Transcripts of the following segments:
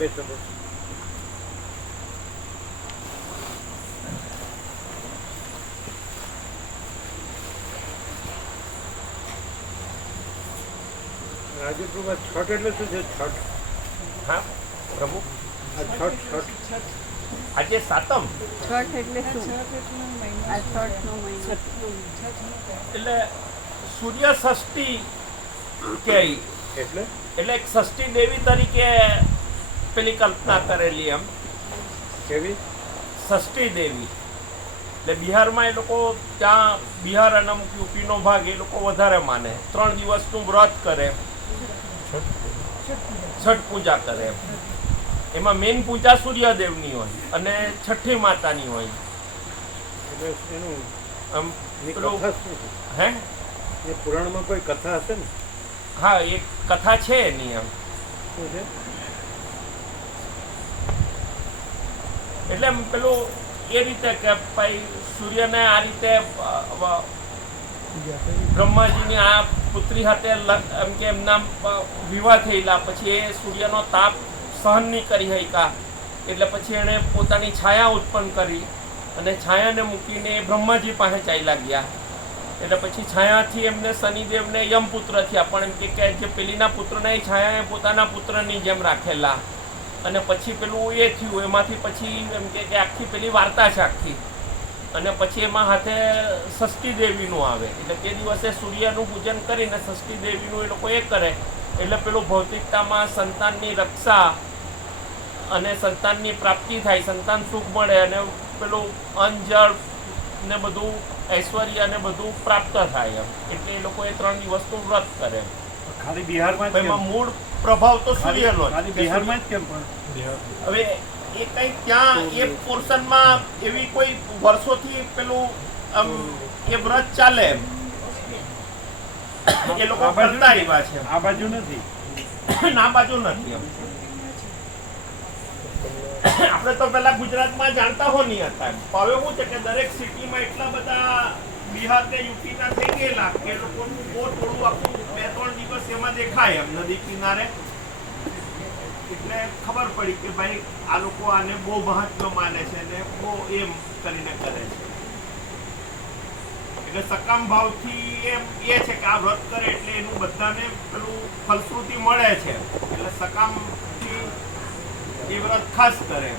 બેસો. રાજુપ્રભા, છઠ એટલે શું છે? છઠ? હા પ્રભુ, આ છઠ આજે સાતમ છઠ એટલે શું? આ છઠનો મહિનો એટલે સૂર્ય ષષ્ઠી કે એટલે એટલે એક ષષ્ઠી દેવી તરીકે પેલી કલ્પના કરેલી એમ. કેવી? ષષ્ઠી દેવી એટલે બિહારમાં એ લોકો, ત્યાં બિહાર અને અમુક યુપીનો ભાગ એ લોકો વધારે માને. 3 દિવસનું વ્રત કરે, છઠ પૂજા કરે. એમાં મેઇન પૂજા સૂર્યદેવની હોય અને છઠ્ઠી માતાની હોય. એટલે એનું આમ એની પેલું કથા શું છે? હે એ પુરાણમાં કોઈ કથા હશે ને? હા, એક કથા છે એની એમ. શું છે? એટલે એમ પેલું એ રીતે કે ભાઈ સૂર્યને આ રીતે બ્રહ્માજીની આ પુત્રી સાથે એમ કે એમના વિવાહ થયેલા, પછી એ સૂર્યનો તાપ સહન નહીં કરી શક્યા, એટલે પછી એણે પોતાની છાયા ઉત્પન્ન કરી અને છાયાને મૂકીને બ્રહ્માજી પાસે ચાલ્યા ગયા. એટલે પછી છાયાથી એમને શનિદેવને યમપુત્ર થયા, પણ એમ કે જે પેલીના પુત્રને એ છાયાએ પોતાના પુત્રની જેમ રાખેલા. અને પછી પેલું એ થયું, એમાંથી પછી એમ કે આખી પેલી વાર્તા છે આખી. અને પછી એમાં હાથે ષષ્ઠી દેવીનું આવે, એટલે તે દિવસે સૂર્યનું પૂજન કરીને ષષ્ઠી દેવીનું એ લોકો એ કરે. એટલે પેલું ભૌતિકતામાં સંતાનની રક્ષા અને સંતાનની પ્રાપ્તિ થાય, સંતાન સુખ મળે અને પેલું અંજળ ને બધું ઐશ્વર્ય ને બધું પ્રાપ્ત થાય એમ. એટલે એ લોકો એ 3 દિવસનું વ્રત કરે. ખાલી બિહારમાં જ એમાં મૂળ પ્રભાવ તો સૂર્યનો જ. ખાલી બિહારમાં જ કેમ પણ? હવે એ કંઈક ત્યાં એ પોર્શનમાં એવી કોઈ વર્ષોથી પેલું એ વ્રત ચાલે એમ. એ લોકો કરતા એવા છે. આ બાજુ નથી. ના બાજુ નથી એમ. આપણે તો પેલા ગુજરાતમાં જાણતા હો નહીં હતા. હવે શું છે કે દરેક સિટીમાં એટલા બધા બિહાર ને યુપીના થઈ ગયેલા કે લોકોનું બહુ થોડું આખું 2-3 દિવસ એમાં દેખાય એમ નદી કિનારે. એટલે ખબર પડી કે ભાઈ આ લોકો આને બહુ મહત્વ માને છે ને બહુ એમ કરીને કરે છે. એટલે સકામ ભાવથી એમ એ છે કે આ વ્રત કરે એટલે એનું બધાને પેલું ફલશ્રુતિ મળે છે. એટલે સકામથી એ વ્રત ખાસ કરે.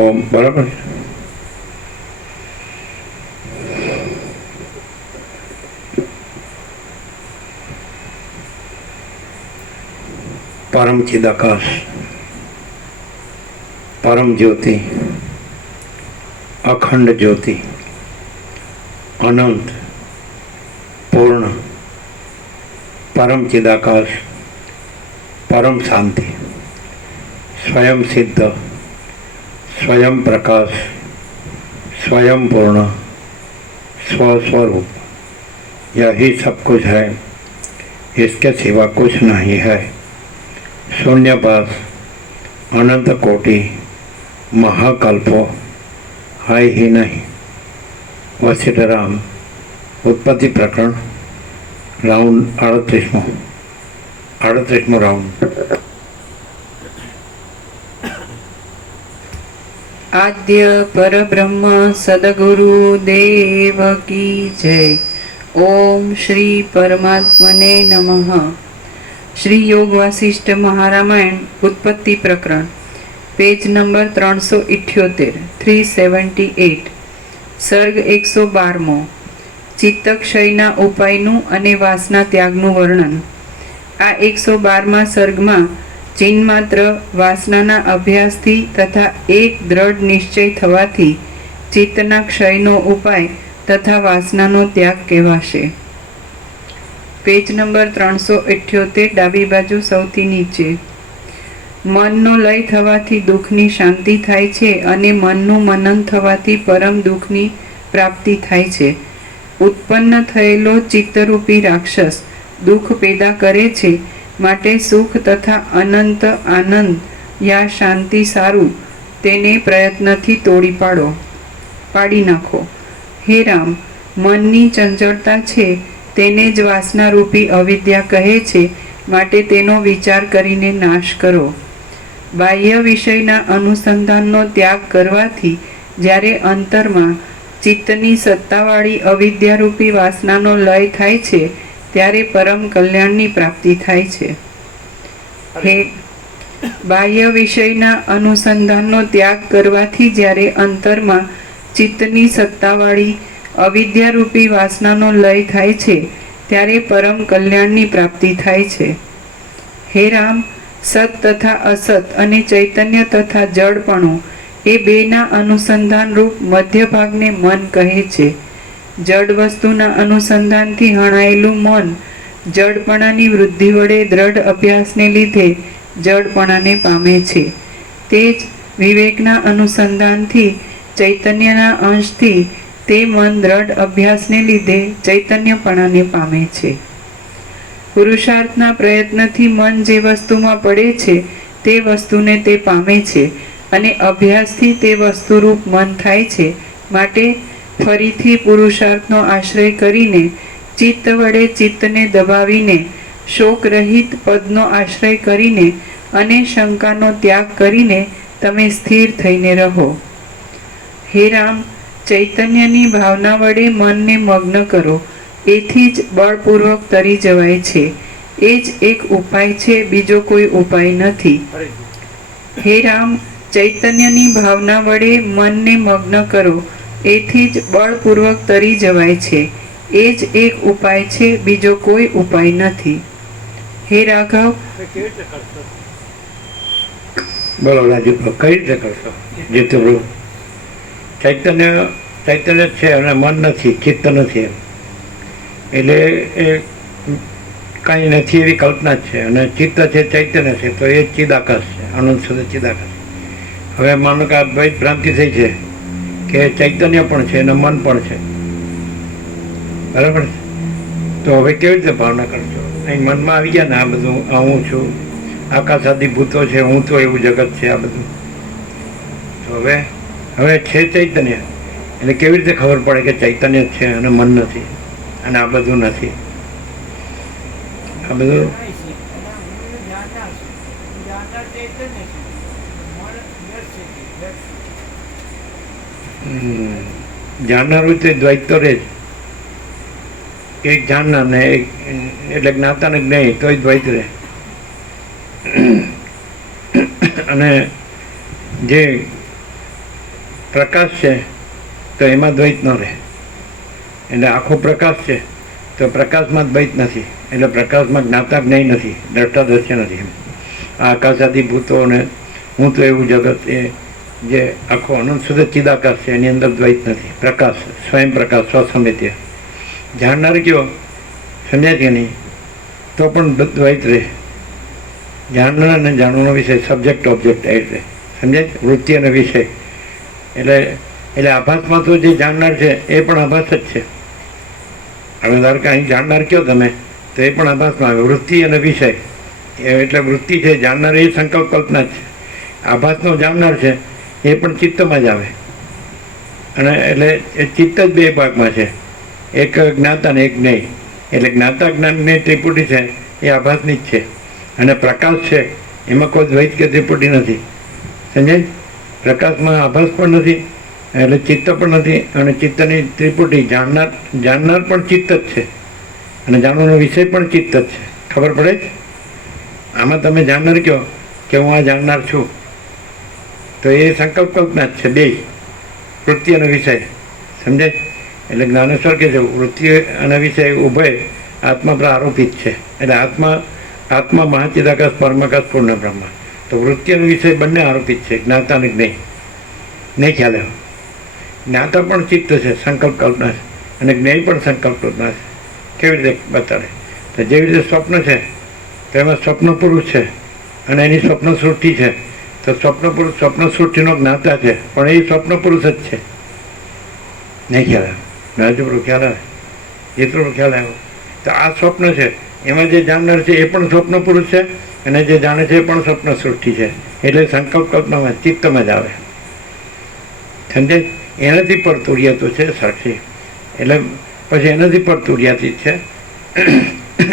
ઓમ બરાબર. પરમ ચિદાકાશ, પરમ જ્યોતિ, અખંડ જ્યોતિ, અનંત, પૂર્ણ, પરમ ચિદાકાશ, પરમ શાંતિ, स्वयं सिद्ध, स्वयं प्रकाश, स्वयं पूर्ण, स्वस्वरूप, यही सब कुछ है, इसके सिवा कुछ नहीं है। शून्यपास अनंत कोटि महाकल्पो है ही नहीं। वशिष्ठ राम उत्पत्ति प्रकरण राउंड 38मो राउंड। आद्य परब्रह्म सदगुरु देव की जय। ઓમ શ્રી પરમાત્મને નમઃ. શ્રી યોગ વાસિષ્ઠ મહારામાયણ ઉત્પત્તિ પ્રકરણ, પેજ નંબર 378, 378. સર્ગ 112મો. ચિત્તક્ષયના ઉપાયનું અને વાસના ત્યાગનું વર્ણન. આ 112મા સર્ગમાં ચિન્માત્ર વાસનાના અભ્યાસથી તથા એક દ્રઢ નિશ્ચય થવાથી ચિત્તના ક્ષયનો ઉપાય તથા વાસનાનો ત્યાગ કહેવાશે. પેજ નંબર 378, ડાબી બાજુ સૌથી નીચે. મનનો લય થવાથી દુઃખની શાંતિ થાય છે અને મનનું મનન થવાથી પરમ દુઃખની પ્રાપ્તિ થાય છે. ઉત્પન્ન થયેલો ચિત્તરૂપી રાક્ષસ દુઃખ પેદા કરે છે, માટે સુખ તથા અનંત આનંદ યા શાંતિ સારું તેને પ્રયત્નથી પાડી નાખો. હે રામ, મનની ચંચળતા છે તેને જ વાસનારૂપી અવિદ્યા કહે છે, માટે તેનો વિચાર કરીને નાશ કરો. બાહ્ય વિષયના અનુસંધાનનો ત્યાગ કરવાથી જ્યારે અંતરમાં ચિત્તની સત્તાવાળી અવિદ્યારૂપી વાસનાનો લય થાય છે ત્યારે પરમ કલ્યાણની પ્રાપ્તિ થાય છે. હે બાહ્ય વિષયના અનુસંધાનનો ત્યાગ કરવાથી જ્યારે અંતરમાં ચિત્તની સત્તાવાળી અવિદ્યારૂપી વાસનાનો લય થાય છે ત્યારે પરમ કલ્યાણની પ્રાપ્તિ થાય છે. હે રામ, સત તથા અસત અને ચૈતન્ય તથા જડપણું એ બેના અનુસંધાન રૂપ મધ્ય ભાગને મન કહે છે. જડ વસ્તુના અનુસંધાનથી હણાયેલું મન જડપણાની વૃદ્ધિ વડે દ્રઢ અભ્યાસને લીધે જડપણાને પામે છે. તે જ વિવેકના અનુસંધાનથી ચૈતન્યના અંશથી તે મન દ્રઢ અભ્યાસને લીધે ચૈતન્યપણાને પામે છે. પુરુષાર્થના પ્રયત્નથી મન જે વસ્તુમાં પડે છે તે વસ્તુને તે પામે છે અને અભ્યાસથી તે વસ્તુરૂપ મન થાય છે. માટે ફરીથી પુરુષાર્થનો આશ્રય કરીને ચિત્ત વડે ચિત્તને દબાવીને શોકરહિત પદનો આશ્રય કરીને અને શંકાનો ત્યાગ કરીને તમે સ્થિર થઈને રહો. હે રામ, ચૈતન્યની ભાવના વડે મનને મગ્ન કરો, એથી જ બળપૂર્વક તરી જવાય છે. એ જ એક ઉપાય છે, બીજો કોઈ ઉપાય નથી. હે રામ, ચૈતન્યની ભાવના વડે મનને મગ્ન કરો, એથી જ બળપૂર્વક તરી જવાય છે. એ જ એક ઉપાય છે, બીજો કોઈ ઉપાય નથી. હે રાઘવ, કેવી રીતે કરશો? બોલો રાજુભાઈ, કઈ રીતે કરશો? જીતુભાઈ, ચૈતન્ય છે અને મન નથી, ચિત્ત નથી એમ. એટલે એ કાંઈ નથી એવી કલ્પના જ છે. અને ચિત્ત છે, ચૈતન્ય છે, તો એ ચિદાકાશ છે, અનંત સુધી ચિદાકાશ. હવે માનો કે આ દ્વૈત ભ્રાંતિ થઈ છે કે ચૈતન્ય પણ છે અને મન પણ છે, બરાબર છે. તો હવે કેવી રીતે ભાવના કરશો? અહીં મનમાં આવી ગયા ને આ બધું, આ હું છું, આકાશાદી ભૂતો છે, હું તો એવું જગત છે, આ બધું. તો હવે છે ચૈતન્ય, એટલે કેવી રીતે ખબર પડે કે ચૈતન્ય છે અને મન નથી અને આ બધું નથી? આ બધું જાણનારું તે દ્વૈત તો રહે જ. એક જાણનાર ને એક એટલે જ્ઞાતા ને જ્ઞેય તોય દ્વૈત રહે. અને જે પ્રકાશ છે તો એમાં દ્વૈત ન રહે. એટલે આખો પ્રકાશ છે તો પ્રકાશમાં દ્વૈત નથી, એટલે પ્રકાશમાં જ્ઞાતા જ્ઞેય નથી, દ્રષ્ટા દ્રશ્ય નથી. એમ આ આકાશાદી ભૂતો ને હું તો એવું જગત, એ જે આખો અનંત સુધી ચિદાકાશ છે એની અંદર દ્વૈત નથી. પ્રકાશ, સ્વયં પ્રકાશ, સ્વસમિત્ય. જાણનાર કયો સમજાય કે નહીં તો પણ દ્વૈત રહે. જાણનાર અને જાણવાનો વિષય, સબ્જેક્ટ ઓબ્જેક્ટ એ રીતે સમજાય, વૃત્તિ અને વિષય. એટલે આભાસમાં તો જે જાણનાર છે એ પણ આભાસ જ છે. હવે ધારો કે અહીં જાણનાર કયો તમે, તો એ પણ આભાસમાં આવે. વૃત્તિ અને વિષય એટલે વૃત્તિ છે, જાણનાર એ સંકલ્પ કલ્પના જ છે. આભાસનો જાણનાર છે એ પણ ચિત્તમાં જ આવે. અને એટલે એ ચિત્ત જ બે ભાગમાં છે, એક જ્ઞાતા ને એક જ્ઞેય. એટલે જ્ઞાતા જ્ઞાનની ત્રિપુટી છે એ આભાસની જ છે. અને પ્રકાશ છે એમાં કોઈ દ્વૈત કે ત્રિપુટી નથી, સમજાય? પ્રકાશમાં આભાસ પણ નથી એટલે ચિત્ત પણ નથી, અને ચિત્તની ત્રિપુટી જાણનાર પણ ચિત્ત જ છે, અને જાણવાનો વિષય પણ ચિત્ત જ છે. ખબર પડે જ? આમાં તમે જાણનાર કહો કે હું આ જાણનાર છું, તો એ સંકલ્પ કલ્પના જ છે, બે વૃત્તિ અને વિષય. સમજાય? એટલે જ્ઞાનેશ્વર કે છે વૃત્તિ અને વિષય ઉભય આત્મા પર આરોપિત છે. એટલે આત્મા મહાચિદાકાશ પરમાકાશ પૂર્ણ બ્રહ્મ. તો વૃત્તિ અને વિષય બંને આરોપિત છે, જ્ઞાતાને નહીં ખ્યાલ આવ્યો. જ્ઞાતા પણ ચિત્ત છે, સંકલ્પ કલ્પના છે, અને જ્ઞેય પણ સંકલ્પ કલ્પના છે. કેવી રીતે બતાડે? તો જેવી રીતે સ્વપ્ન છે તો એમાં સ્વપ્ન પુરુષ છે અને એની સ્વપ્ન સૃષ્ટિ છે. તો સ્વપ્ન પુરુષ સ્વપ્ન સૃષ્ટિનો જ્ઞાતા છે, પણ એ સ્વપ્ન પુરુષ જ છે. નહીં ખ્યાલ આવે? રાજુપુર ખ્યાલ આવે? જેટલું ખ્યાલ આવ્યો? તો આ સ્વપ્ન છે, એમાં જે જાણનાર છે એ પણ સ્વપ્ન પુરુષ છે, અને જે જાણે છે એ પણ સ્વપ્ન સૃષ્ટિ છે. એટલે સંકલ્પ કલ્પનામાં ચિત્તમાં જ આવે. સમજે? એનાથી પર તુર્યાતું છે સાક્ષી. એટલે પછી એનાથી પર તુર્યાતી છે.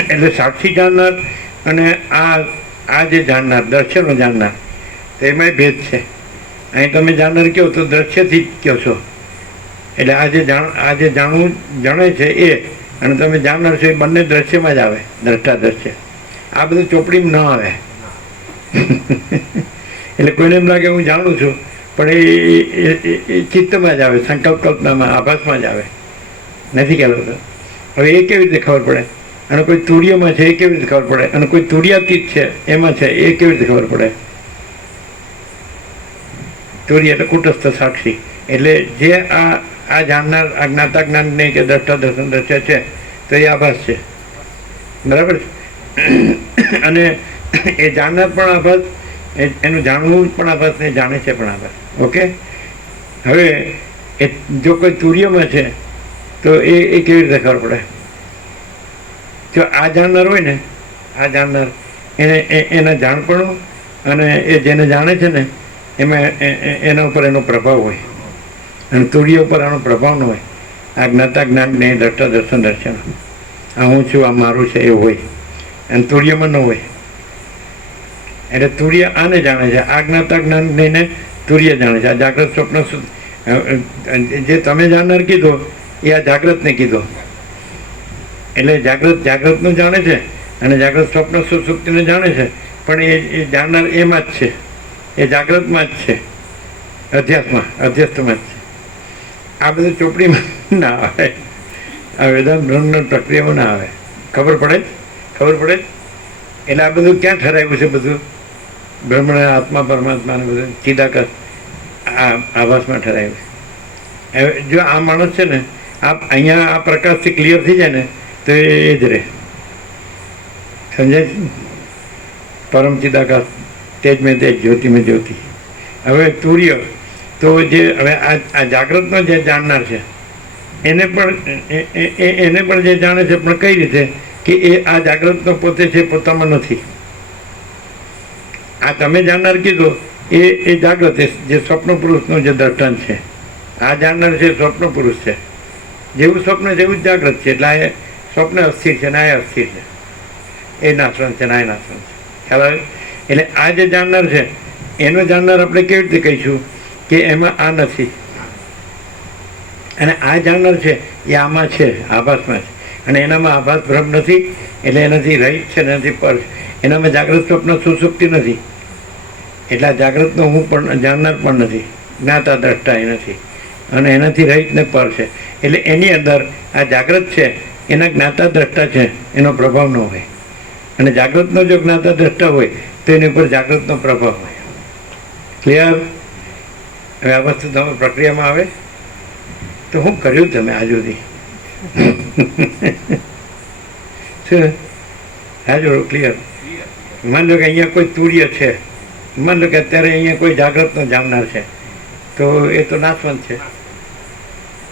એટલે સાક્ષી જાણનાર અને આ જે જાણનાર દ્રશ્યનો જાણનાર, તો એમાંય ભેદ છે. અહીં તમે જાણનાર કહો તો દ્રશ્યથી જ કહો છો. એટલે આ જે જાણે છે એ અને તમે જાણનાર છો એ બંને દ્રશ્યમાં જ આવે, દ્રષ્ટા દ્રશ્ય. આ બધું ચોપડીમાં ન આવે. એટલે કોઈને એમ લાગે હું જાણું છું, પણ એ ચિત્તમાં જ આવે, સંકલ્પ કલ્પનામાં, આભાસમાં જ આવે. નથી કહેવાતો. હવે એ કેવી રીતે ખબર પડે? અને કોઈ તુર્યમાં છે એ કેવી રીતે ખબર પડે? અને કોઈ તુર્યાતીત છે એમાં છે એ કેવી રીતે ખબર પડે? તુર્ય એટલે કુટસ્થ સાક્ષી. એટલે જે આ જાણનાર આ જ્ઞાતા જ્ઞાન નહીં કે દ્રષ્ટા દર્શન દ્રશ્ય છે, તો એ આભાસ છે. બરાબર છે? અને એ જાણનાર પણ આભાસ, એનું જાણવું પણ આભાસ ને જાણે છે પણ આભાસ. ઓકે? હવે એ જો કોઈ તુર્યમાં છે તો એ કેવી રીતે ખબર પડે? જો આ જાણનાર હોય ને, આ જાણનાર એના જાણપણું અને એ જેને જાણે છે ને એમાં એના ઉપર એનો પ્રભાવ હોય, અને તુર્ય ઉપર આનો પ્રભાવ ન હોય. આ જ્ઞાતા જ્ઞાન જ્ઞેય દ્રષ્ટા દર્શન દર્શન, આ હું છું, આ મારું છે એવું હોય, અને તુર્યમાં ન હોય. એટલે તુર્ય આને જાણે છે, આ જ્ઞાતા જ્ઞાન જ્ઞેયને તુર્ય જાણે છે. આ જાગ્રત સ્વપ્ન જે તમે જાણનાર કીધો એ આ જાગ્રતને કીધો. એટલે જાગ્રતનું જાણે છે અને જાગ્રત સ્વપ્ન સુષુપ્તિને જાણે છે, પણ એ જાણનાર એમાં જ છે, એ જાગ્રતમાં જ છે, અધ્યસ્થમાં જ છે. આ બધું ચોપડીમાં ના આવે, આ વેદાંત બ્રહ્મની પ્રક્રિયામાં ના આવે. ખબર પડે જ. એટલે આ બધું ક્યાં ઠરાવ્યું છે? બધું બ્રહ્મણ આત્મા પરમાત્માને બધું ચિદાકાશ આભાસમાં ઠરાવ્યું છે. હવે જો આ માણસ છે ને અહીંયા આ પ્રકાશથી ક્લિયર થઈ જાય ને તો એ જ રહે. સમજાય? પરમ ચિદાકાશ તેજ મેં તેજ, જ્યોતિ મેં જ્યોતિ. હવે તુર્ય તો જે હવે આ જાગ્રતનો જે જાણનાર છે એને પણ જે જાણે છે, પણ કઈ રીતે કે એ આ જાગ્રતનો પોતે છે, પોતામાં નથી. આ તમે જાણનાર કીધો એ જાગ્રત, જે સ્વપ્ન પુરુષનો જે દ્રષ્ટાંત છે. આ જાણનાર છે સ્વપ્ન પુરુષ છે, જેવું સ્વપ્ન જેવું જ જાગ્રત છે. એટલે આ સ્વપ્ન અસ્થિર છે ને આ અસ્થિર છે, એ નાશવંત છે ને આ નાશવંત છે. ખ્યાલ આવે? એટલે આ જે જાણનાર છે એનો જાણનાર આપણે કેવી રીતે કહીશું કે એમાં આ નથી, અને આ જાણનાર છે એ આમાં છે, આભાસમાં છે, અને એનામાં આભાસ ભ્રમ નથી. એટલે એનાથી રહિત છે, એનાથી પર છે. એનામાં જાગ્રત સ્વપ્ન સુસુપ્તિ નથી. એટલે આ જાગ્રતનો હું પણ જાણનાર પણ નથી, જ્ઞાતા દ્રષ્ટા એ નથી, અને એનાથી રહિત ને પર છે. એટલે એની અંદર આ જાગ્રત છે એના જ્ઞાતા દ્રષ્ટા છે, એનો પ્રભાવ ન હોય. અને જાગ્રતનો જો જ્ઞાતા દ્રષ્ટા હોય તો એની ઉપર જાગ્રતનો પ્રભાવ હોય. ક્લિયર? હવે આ વસ્તુ તમે પ્રક્રિયામાં આવે તો શું કર્યું તમે આજ સુધી? શું હાજર? ક્લિયર? માન લો કે અહીંયા કોઈ તુર્ય છે, માન લો કે અત્યારે અહીંયા કોઈ જાગ્રતનો જાણનાર છે, તો એ તો નાશવંત છે.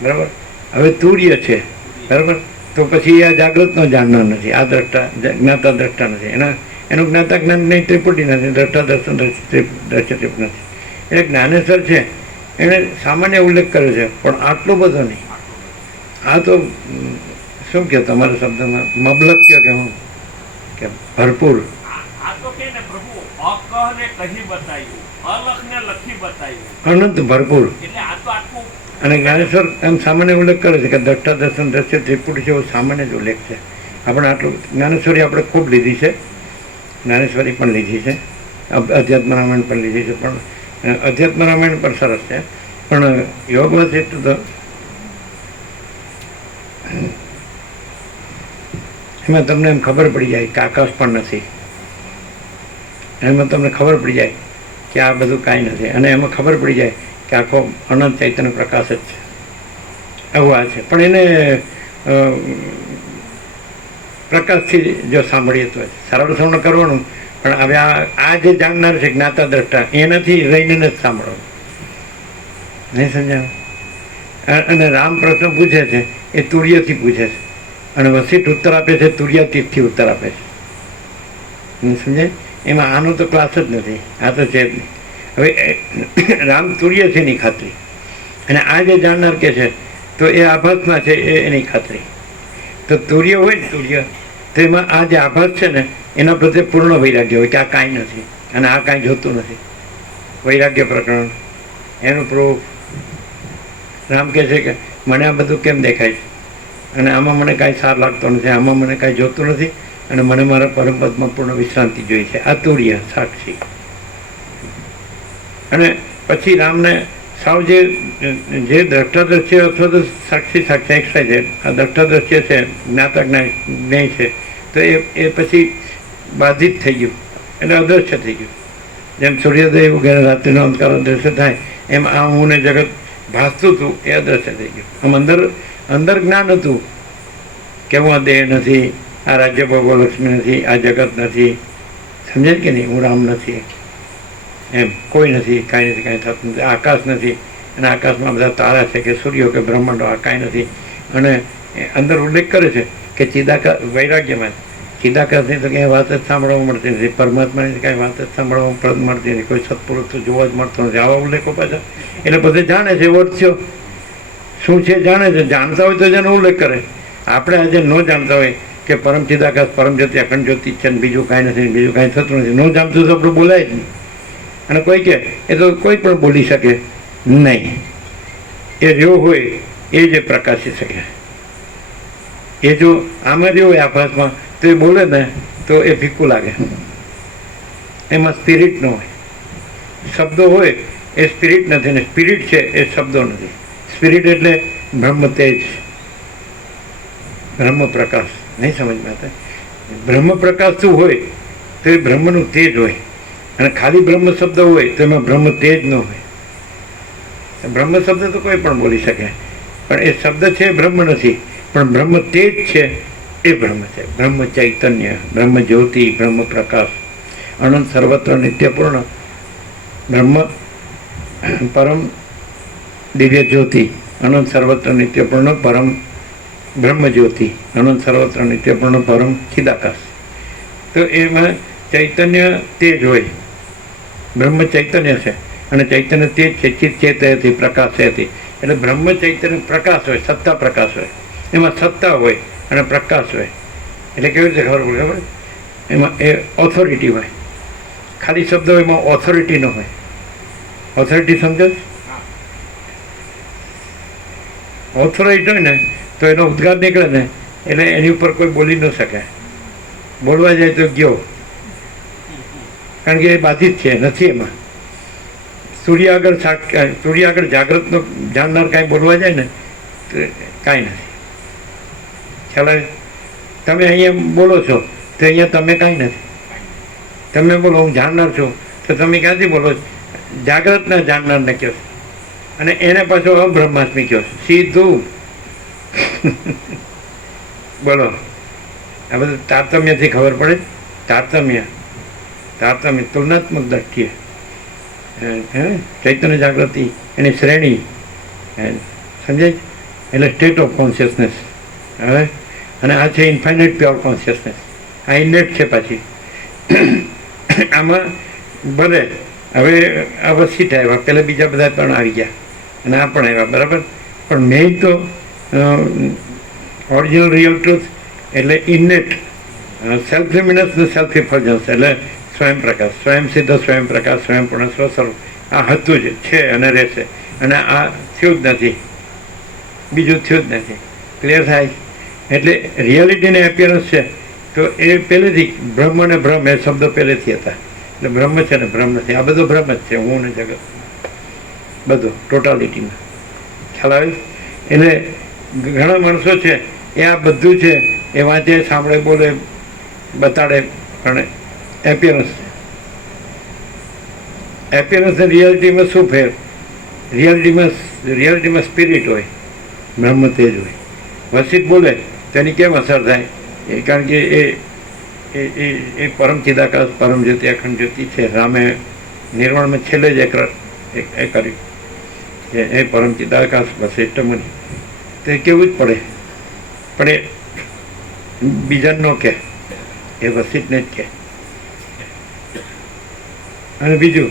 બરાબર? હવે તુર્ય છે, બરાબર? તો પછી આ જાગ્રતનો જાણનાર નથી, આ દ્રષ્ટા જ્ઞાતા દ્રષ્ટા નથી. એનું જ્ઞાતા જ્ઞાન નહીં, ત્રિપુટી નથી, દ્રષ્ટા દર્શન દ્રશ્ય ત્રિપુટ નથી. એટલે જ્ઞાનેશ્વર છે એણે સામાન્ય ઉલ્લેખ કર્યો છે, પણ આટલો બધો નહીં. આ તો શું કહો તમારા શબ્દમાં મબલક કહો કે હું કે ભરપૂર આ તો કે ને પ્રભુ અકહને કહી બતાવ્યું, અલખને લખી બતાવ્યું, અનંત ભરપૂર. એટલે આ તો આખું. અને જ્ઞાનેશ્વર એમ સામાન્ય ઉલ્લેખ કરે છે કે દ્રષ્ટા દર્શન દ્રશ્ય ત્રિપુટી છે, એવો સામાન્ય જ ઉલ્લેખ છે. આપણે આટલું જ્ઞાનેશ્વરી આપણે ખૂબ લીધી છે, જ્ઞાનેશ્વરી પણ લીધી છે, અધ્યાત્મ રામાયણ પણ લીધી છે, પણ અધ્યાત્મ રામાયણ પણ સરસ છે. પણ યોગ વસિષ્ઠ તો એમાં તમને એમ ખબર પડી જાય કે આકાશ પણ નથી, એમાં તમને ખબર પડી જાય કે આ બધું કાંઈ નથી, અને એમાં ખબર પડી જાય કે આખો અનંત ચૈતન્ય પ્રકાશ જ છે. એવું આ છે. પણ એને પ્રકાશથી જો સાંભળીએ તો સરળ શ્રવણ કરવાનું. પણ હવે આ જે જાણનાર છે જ્ઞાતા દ્રષ્ટા, એનાથી રહીને જ સાંભળવાનું. નહીં સમજાવ? અને રામ પ્રશ્ન પૂછે છે એ તુર્યથી પૂછે છે, અને વસિષ્ઠ ઉત્તર આપે છે તુર્યાતીતથી ઉત્તર આપે છે. નહીં સમજાય? એમાં આનો તો ક્લાસ જ નથી, આ તો છે જ નહીં. હવે રામ તુર્ય છે એની ખાતરી, અને આ જે જાણનાર કે છે તો એ આભાસમાં છે એની ખાતરી. તો તુર્ય હોય ને તુર્ય, તો એમાં આ જે આભાસ છે ને એના પ્રત્યે પૂર્ણ વૈરાગ્ય હોય કે આ કાંઈ નથી અને આ કાંઈ જોતું નથી. વૈરાગ્ય પ્રકરણ એનું પ્રૂફ. રામ કહે છે કે મને આ બધું કેમ દેખાય છે, અને આમાં મને કાંઈ સાર લાગતો નથી, આમાં મને કાંઈ જોતું નથી, અને મને મારા પરમપદમાં પૂર્ણ વિશ્રાંતિ જોઈ છે. આ તુર્ય સાક્ષી. અને પછી રામને સાવ જે દ્રષ્ટાદ્રશ્ય અથવા તો સાક્ષી સાક્ષાત છે, આ દ્રષ્ટાદ્રશ્ય છે, જ્ઞાતા જ્ઞેય છે, તો એ પછી બાધિત થઈ ગયું, એટલે અદૃશ્ય થઈ ગયું. જેમ સૂર્યોદય વગેરે રાત્રિનો અંધકાર અદૃશ્ય થાય, એમ આ હું ને જગત ભાસતું હતું એ અદૃશ્ય થઈ ગયું. આમ અંદર જ્ઞાન હતું કે હું આ દેહ નથી, આ રાજ્ય ભોગો લક્ષ્મી નથી, આ જગત નથી. સમજે કે નહીં? હું રામ નથી, એમ કોઈ નથી, કાંઈ નથી, કાંઈ થતું નથી. આકાશ નથી, અને આકાશમાં બધા તારા છે કે સૂર્યો કે બ્રહ્માંડો, આ કાંઈ નથી. અને અંદર ઉલ્લેખ કરે છે કે ચિદાકાશ વૈરાગ્યમાં ચિદાકાશની તો ક્યાંય વાત જ સાંભળવા મળતી નથી, પરમાત્માની કાંઈ વાત જ સાંભળવા મળતી નથી, કોઈ સત્પુરુષ તો જોવા જ મળતો નથી. આવા ઉલ્લેખો પાછા એટલે બધે જાણે છે. વર્ત્યો શું છે જાણે છે, જાણતા હોય તો જેનો ઉલ્લેખ કરે. આપણે આજે ન જાણતા હોય કે પરમ ચિદાકાશ, પરમ જ્યોતિ, અખંડ જ્યોતિ છે, બીજું કાંઈ નથી, બીજું કાંઈ થતું નથી, ન જાણતું તો આપણે બોલાય જ નહીં. અને કોઈ કહે એ તો કોઈ પણ બોલી શકે નહીં. એ રહ્યો હોય એ જે પ્રકાશી શકે. એ જો આમાં રહ્યો હોય આભાસમાં તો એ બોલે ને તો એ ફીકું લાગે. એમાં સ્પિરિટ ન હોય. શબ્દો હોય એ સ્પિરિટ નથી, ને સ્પિરિટ છે એ શબ્દો નથી. સ્પિરિટ એટલે બ્રહ્મ તેજ, બ્રહ્મ પ્રકાશ. નહીં સમજમાં આવતા? બ્રહ્મ પ્રકાશ શું હોય તો એ બ્રહ્મનું તેજ હોય, અને ખાલી બ્રહ્મ શબ્દ હોય તો એમાં બ્રહ્મ તેજ ન હોય. બ્રહ્મ શબ્દ તો કોઈ પણ બોલી શકે, પણ એ શબ્દ છે એ બ્રહ્મ નથી, પણ બ્રહ્મ તેજ છે એ બ્રહ્મ છે. બ્રહ્મ ચૈતન્ય, બ્રહ્મ જ્યોતિ, બ્રહ્મ પ્રકાશ, અનંત સર્વત્ર નિત્યપૂર્ણ બ્રહ્મ પરમ દિવ્ય જ્યોતિ, અનંત સર્વત્ર નિત્યપૂર્ણ પરમ બ્રહ્મ જ્યોતિ, અનંત સર્વત્ર નિત્યપૂર્ણ પરમ ચિદાકાશ. તો એમાં ચૈતન્ય તેજ હોય, બ્રહ્મ ચૈતન્ય છે, અને ચૈતન્ય તેજ છે, ચિત્ત ચેતયથી, પ્રકાશ છે. એટલે બ્રહ્મ ચૈતન્ય પ્રકાશ હોય, સત્તા પ્રકાશ હોય, એમાં સત્તા હોય અને પ્રકાશ હોય. એટલે કેવી રીતે ખબર પડે? ખબર? એમાં એ ઓથોરિટી હોય. ખાલી શબ્દ હોય એમાં ઓથોરિટી ન હોય. ઓથોરિટી સમજો? ઓથોરિટી હોય ને તો એનો ઉદ્ગાર નીકળે ને એટલે એની ઉપર કોઈ બોલી ન શકે. બોલવા જાય તો ગયો, કારણ કે એ બાધિત છે, નથી એમાં. સૂર્ય આગળ જાગૃતનો જાણનાર કાંઈ બોલવા જાય ને તો કાંઈ નથી. ખ્યાલ આવે? તમે અહીંયા બોલો છો તો અહીંયા તમે કાંઈ નથી. તમે બોલો હું જાણનાર છું તો તમે ક્યાંથી બોલો? જાગૃતના જાણનારને કહો, અને એને પાછો અબ્રહ્માસ્મી કહો, સીધું. બોલો, આ બધું તારતમ્યથી ખબર પડે. તારતમ્ય તુલનાત્મક દ્રષ્ટિએ ચૈતન્ય જાગૃતિ એની શ્રેણી સમજાય? એટલે સ્ટેટ ઓફ કોન્શિયસનેસ. હવે અને આ છે ઇન્ફાઇનાઇટ પ્યોર કોન્શિયસનેસ. આ ઇનેટ છે. પાછી આમાં ભલે હવે આ વસીટ આવ્યા, પહેલાં બીજા બધા પણ આવી ગયા અને આ પણ આવ્યા, બરાબર. પણ મેઇન તો ઓરિજિનલ રિયલ ટ્રુથ એટલે ઇનેટ સેલ્ફ લ્યુમિનસ ને સેલ્ફ ઇફલ્જન્સ એટલે સ્વયં પ્રકાશ, સ્વયં સિદ્ધ, સ્વયં પ્રકાશ, સ્વયં પૂર્ણ, સ્વસ્વરૂપ. આ હતું જ છે અને રહેશે. અને આ થયું જ નથી, બીજું થયું જ નથી. ક્લિયર થાય? એટલે રિયાલિટીને એપિયરન્સ છે તો એ પહેલેથી બ્રહ્મ અને ભ્રમ એ શબ્દો પહેલેથી હતા. એટલે બ્રહ્મ છે ને ભ્રમ નથી. આ બધો ભ્રમ જ છે, હું ને જગત બધું ટોટાલિટીમાં. ખ્યાલ આવે? એટલે ઘણા માણસો છે એ આ બધું છે એ વાંચે, સાંભળે, બોલે, બતાડે, પણ એપિયરન્સ છે. એપિયરન્સ અને રિયાલિટીમાં શું ફેર? રિયાલિટીમાં સ્પિરિટ હોય, બ્રહ્મ તેજ હોય. વસિત બોલે તો એની કેમ અસર થાય? એ કારણ કે એ પરમ ચિદાકાશ, પરમ જ્યોતિ, અખંડ જ્યોતિ છે. રામે નિર્વાણમાં છેલ્લે જ એ કર્યું એ પરમ ચિદાકાશ વસિષ્ઠ મુનિ. તો એ કેવું જ પડે, પણ એ બીજા ન કહે, એ વસિષ્ઠને જ કહે. અને બીજું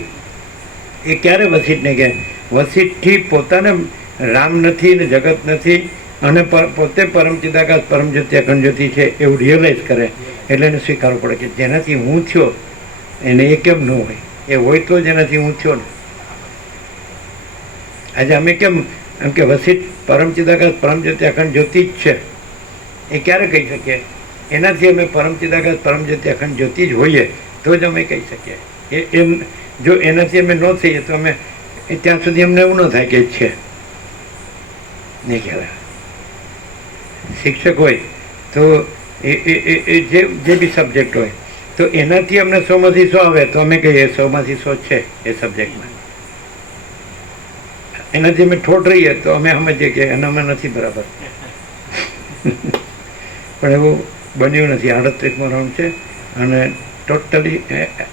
એ ક્યારે વસિષ્ઠને કહે? વસિષ્ઠથી પોતાને રામ નથી ને જગત નથી અને પોતે પરમ ચિદાકાશ, પરમ જ્યોતિ, અખંડ જ્યોતિ છે એવું રિયલાઇઝ કરે. એટલે એને સ્વીકારવું પડે કે જેનાથી હું થયો એને એ કેમ ન હોય? એ હોય તો જેનાથી હું થયો ને. આજે અમે કેમ એમ કે વસિષ્ઠ પરમ ચિદાકાશ, પરમ જ્યોતિ, અખંડ જ્યોતિ જ છે એ ક્યારે કહી શકીએ? એનાથી અમે પરમ ચિદાકાશ, પરમ જ્યોતિ, અખંડ જ્યોતિ જ હોઈએ તો જ અમે કહી શકીએ. એમ જો એનાથી અમે ન થઈએ તો અમે ત્યાં સુધી અમને એવું ન થાય કે છે નહીં. ખ્યાલ? શિક્ષક હોય તો એ જે બી સબ્જેક્ટ હોય તો એનાથી અમને 100માંથી 100 આવે તો અમે કહીએ 100માંથી 100 છે એ સબ્જેક્ટમાં. એનાથી અમે ઠોઠ રહીએ તો અમે સમજીએ કે એનામાં નથી બરાબર. પણ એવું બન્યું નથી. 38મો રાઉન્ડ છે અને ટોટલી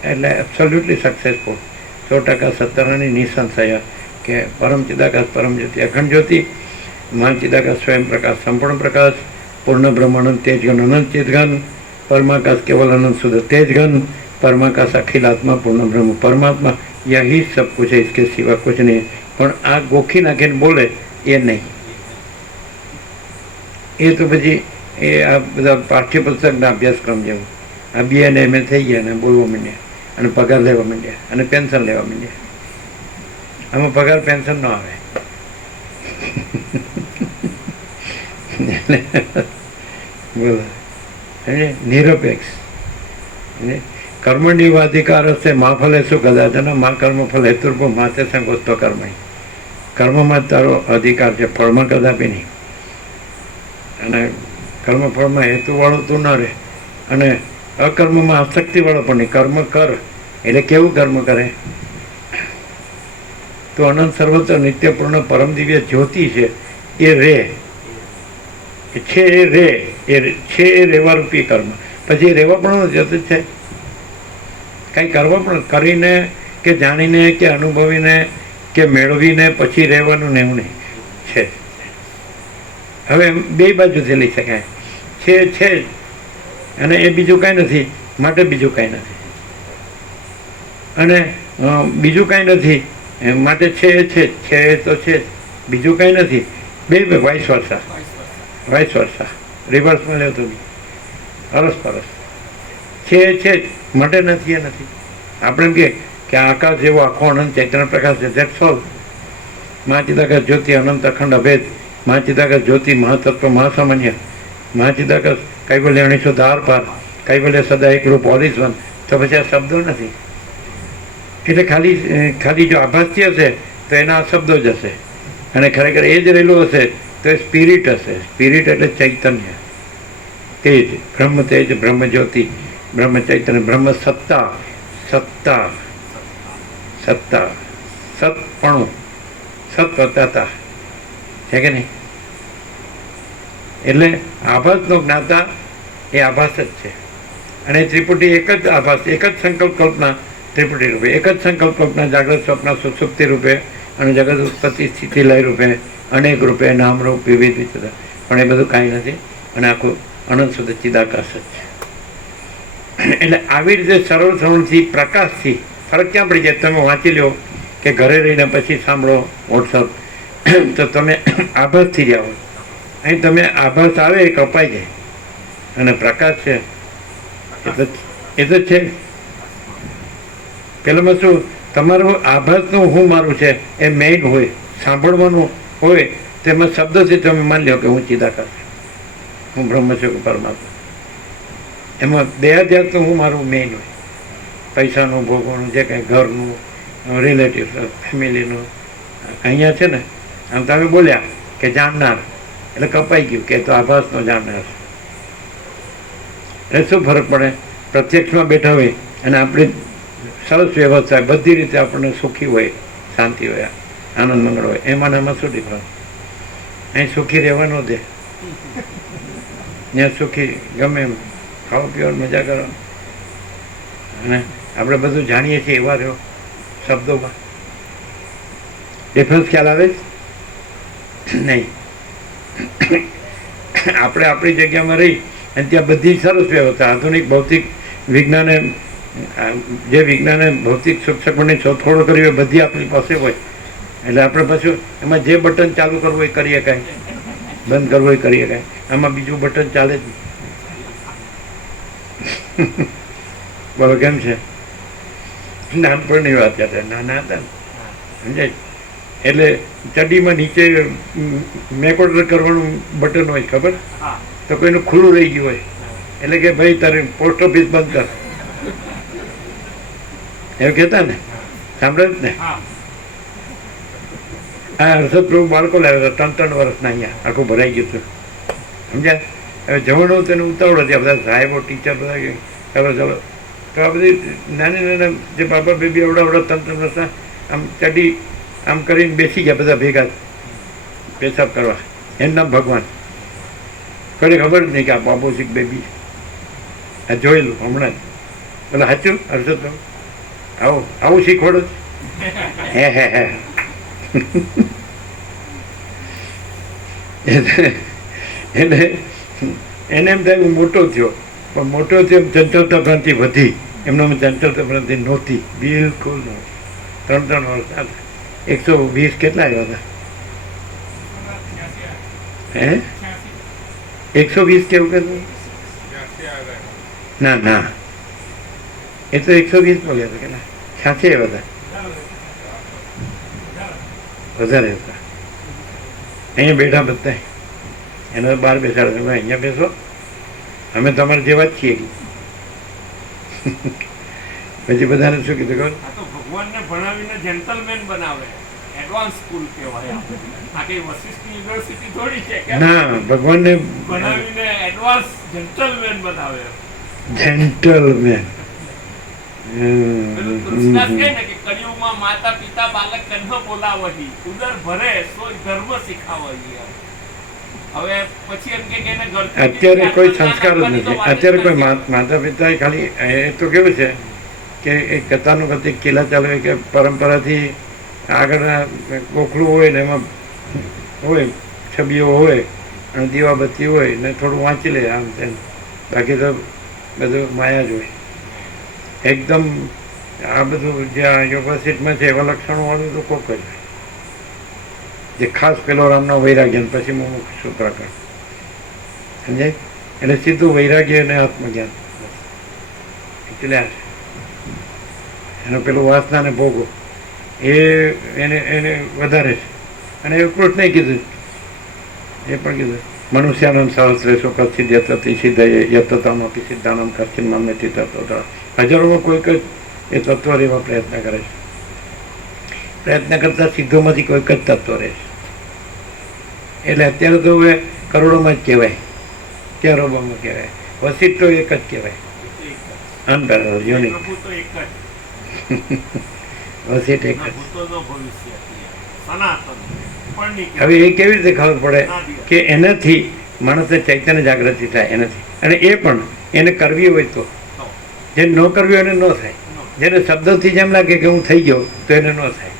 એટલે એબ્સોલ્યુટલી સક્સેસફુલ. 100% સત્તારાની નિસંશય કે પરમ ચિદાકાશ, પરમ જ્યોતિ, અખંડ જ્યોતિ, મહાન ચિદાકાશ, સ્વયં પ્રકાશ, સંપૂર્ણ પ્રકાશ, પૂર્ણ બ્રહ્માનંદ, તેજઘન, અનંત ચિદઘન, परमाकाश केवल अनंत शुद्ध तेजघन, परमाकाश अखिल आत्मा पूर्ण ब्रह्म परमात्मा, यही सब कुछ है, इसके सिवा कुछ नहीं. પણ આ ગોખી નાખીને બોલે એ નહીં. એ તો પછી એ આ બધા પાઠ્યપુસ્તકના અભ્યાસક્રમ જેવું. આ BA ને MA થઈ ગયા અને બોલવા માંડ્યા અને પગાર લેવા માંડ્યા અને પેન્શન લેવા માંડ્યા. આમાં પગાર પેન્શન ન આવે. બોલો નિરપેક્ષ કર્મણ્ય અધિકાર હશે મા ફલે શું કદાચ મા કર્મ ફલ હેતુર્ભ માતે સંકોચતો કર્મણી. કર્મમાં તારો અધિકાર છે, ફળમાં કદાપી નહીં. અને કર્મફળમાં હેતુવાળો તું ન રહે અને અકર્મમાં આસક્તિવાળો પણ નહીં. કર્મ કર એટલે કેવું કર્મ કરે? તો અનંત સર્વત્ર નિત્યપૂર્ણ પરમ દિવ્ય જ્યોતિ છે એ રે છે, એ રે એ છે, એ રહેવારૂપી કર્મ. પછી રહેવા પણ જતું છે, કંઈ કરવા પણ કરીને કે જાણીને કે અનુભવીને કે મેળવીને પછી રહેવાનું ને એવું નહીં છે. હવે બે બાજુથી લઈ શકાય. છે જ અને એ બીજું કાંઈ નથી માટે બીજું કાંઈ નથી, અને બીજું કાંઈ નથી માટે છે એ છે તો છે, બીજું કાંઈ નથી. બે વાઇસ વર્ષા રિવર્સમાં લેવું તો બી અરસ પરસ છે જ માટે નથી એ નથી. આપણે એમ કે આકાશ જેવો આખો અનંત ચૈતન્ય પ્રકાશ છે, ધેટ્સ ઓલ. મહાચિદાકાશ જ્યોતિ અનંત અખંડ અભેદ, મહાચિદાકાશ જ્યોતિ મહાતત્વ મહાસામાન્ય, મહાચિદાકાશ કૈવલ્ય અણીસો ધાર પાર, કૈવલ્ય સદા એકરૂપ ઓલ ઇઝ વન. તો પછી આ શબ્દો નથી. એટલે ખાલી જો આભાસથી હશે તો એના શબ્દો જ હશે, અને ખરેખર એ જ રહેલું હશે તો એ સ્પિરિટ હશે. સ્પિરિટ એટલે ચૈતન્ય, તેજ, બ્રહ્મ તેજ, બ્રહ્મ જ્યોતિ, બ્રહ્મ ચૈતન્ય, બ્રહ્મ સત્તા, સત્તા સત્તા સતપણું, સત્વતા છે કે નહીં? એટલે આભાસનો જ્ઞાતા એ આભાસ જ છે. અને ત્રિપુટી એક જ આભાસ, એક જ સંકલ્પ કલ્પના ત્રિપુટી રૂપે, એક જ સંકલ્પ કલ્પના જાગ્રત સ્વપ્ન સુષુપ્તિ રૂપે અને જગત ઉત્પત્તિ સ્થિતિ લય રૂપે અનેક રૂપે નામરૂપ વિવિધ વિચિત્ર. પણ એ બધું કાંઈ નથી અને આખું અનંત શુદ્ધ ચિદાકાશ જ છે. એટલે આવી રીતે સરળ સરળથી પ્રકાશથી ફરક ક્યાં પડી જાય? તમે વાંચી લો કે ઘરે રહીને પછી સાંભળો વોટ્સઅપ તો તમે આભાસથી રહ્યા હોય. અહીં તમે આભાસ આવે એ કપાઈ જાય અને પ્રકાશ છે એ તો છે. પેલામાં શું તમારું આભાસનું હું મારું છે એ મેઇન હોય, સાંભળવાનું હોય, તેમાં શબ્દથી તમે માની લો કે હું ચિદાકાર છું, હું બ્રહ્મ છું, પરમાત્મા. એમાં દેહાધ્યાસનું હું મારું મેઇન હોય, પૈસાનું, ભોગવવાનું, જે કંઈ ઘરનું, રિલેટિવ, ફેમિલીનું. અહીંયા છે ને આમ તમે બોલ્યા કે જાણનાર એટલે કપાઈ ગયું કે તો આભાસનો જાણનાર છે. એટલે શું ફરક પડે? પ્રત્યક્ષમાં બેઠા હોય અને આપણી સરસ વ્યવસ્થા બધી રીતે આપણને સુખી હોય, શાંતિ હોય, આનંદ મંગળ હોય, એમાં આમાં શું ડિફરન્સ? અહીં સુખી રહેવાનો દે, ત્યાં સુખી ગમે એમ ખાઓ પીઓ મજા કરો, અને આપણે બધું જાણીએ છીએ એવા રહ્યો શબ્દોમાં. ડિફરન્સ ખ્યાલ આવે નહીં? આપણે આપણી જગ્યામાં રહી અને ત્યાં બધી સરસ વ્યવસ્થા, આધુનિક ભૌતિક વિજ્ઞાને જે વિજ્ઞાને ભૌતિક શિક્ષકોની શોધખોળો કરી હોય બધી આપણી પાસે હોય, એટલે આપણે પાછું એમાં જે બટન ચાલુ કરવું હોય કરીએ, કાંઈ બંધ કરવું હોય કરીએ, કાંઈ આમાં બીજું બટન ચાલે જ નહીં. બોલો કેમ છે? નાનપણની વાત છે, નાના હતા ને સમજાય. એટલે ચડ્ડીમાં નીચે મેકોડર કરવાનું બટન હોય, ખબર? તો કોઈનું ખુલ્લું રહી ગયું હોય એટલે કે ભાઈ તારે પોસ્ટ ઓફિસ બંધ કર, એવું કહેતા ને, સાંભળે જ ને? હા, હર્ષદ પ્રભુ બાળકો લાવ્યા હતા 3-3 વર્ષના, અહીંયા આખું ભરાઈ ગયું હતું, સમજ્યા? હવે જવાનું તેને ઉતાવળ હતી, બધા સાહેબો, ટીચર બધા ચાલો ચાલો. તો આ બધી નાની નાના જે બાબા બેબી અવડા 3-3 વર્ષના આમ ચડી આમ કરીને બેસી ગયા બધા ભેગા પેશાબ કરવા. એનું નામ ભગવાન. કોઈને ખબર જ નહીં કે આ બાબોસિક બેબી. આ જોયેલું હમણાં જ. બોલે સાચું હર્ષદ પ્રભુ? આવું શીખવાડો હે હે હે. એટલે એને એમ થાય હું મોટો થયો, પણ મોટો થયો ચંચળતા ભ્રાંતિ વધી, એમનામાં ચંચળતા ભ્રાંતિ નહોતી, બિલકુલ નહોતી. 3-3 વર્ષ 120 કેટલા આવ્યા હતા? હે 120 કેવું કહેતું? ના ના, એ તો 120 બોલ્યા હતા કે ના 86 આવ્યા હતા, વધારે હતા. અહીંયા બેઠા બધા, એને બહાર બેસાડે, અહીંયા બેસો, અમે તમારે જેવા જ છીએ. પછી બધાને શું કીધું ખબર? ભગવાનને ભણાવીને જેન્ટલમેન બનાવે, એડવાન્સ સ્કૂલ કહેવાય. આ કઈ વશિષ્ઠ યુનિવર્સિટી થોડી છે કે? ના, ભગવાનને ભણાવીને એડવાન્સ જેન્ટલમેન બનાવે. જેન્ટલમેન. કૃષ્ણ કહે ને કે કળિયુગમાં માતા પિતા બાલક કન્હ બોલાવહી, ઉદર ભરે સોય ધર્મ શીખાવહી. હવે પછી એમ કે એને ઘરથી અત્યારે કોઈ સંસ્કાર જ નથી. અત્યારે કોઈ માતા પિતા ખાલી એ તો કેવું છે કે એક ગતાનુગતિક કિલ્લા ચાલુ કે પરંપરાથી આગળના ગોખલું હોય ને એમાં હોય છબીઓ હોય અને દીવાબત્તી હોય ને થોડું વાંચી લે આમ તેમ, બાકી તો બધું માયા જ હોય એકદમ. આ બધું જે આ યુનિવર્સિટીમાં છે એવા લક્ષણો વાળું તો કોક જ હોય, જે ખાસ પેલો રામનો વૈરાગ્ય પછી મુમુક્ષ પ્રકરણ, સમજાય? એટલે સીધું વૈરાગ્ય અને આત્મજ્ઞાન, એટલે આ છે એનો પેલું વાસના ને ભોગો એને વધારે છે. અને એવું કૃષ્ણે કીધું, એ પણ કીધું મનુષ્યાનંદ સહસ્રેશો કચ્છિત યતતી સિદ્ધ યતતામપી સિદ્ધાનંદ કચ્છિત મામને તત્વ. હજારોમાં કોઈક જ એ તત્વ રહેવા પ્રયત્ન કરે છે. પ્રયત્ન કરતા સિદ્ધોમાંથી કોઈક જ તત્વ રહે છે. એટલે અત્યારે તો હવે કરોડોમાં જ કહેવાય, ત્યારોમાં કહેવાય, વસિત તો એક જ કહેવાય, અનપેરેલલ યુનિક. વસિત એક જ. હવે એ કેવી રીતે ખબર પડે કે એનાથી માણસને ચૈતન્ય જાગૃતિ થાય એનાથી, અને એ પણ એને કરવી હોય તો, જે ન કરવી હોય એને ન થાય. જેને શબ્દોથી જેમ લાગે કે હું થઈ ગયો તો એને ન થાય.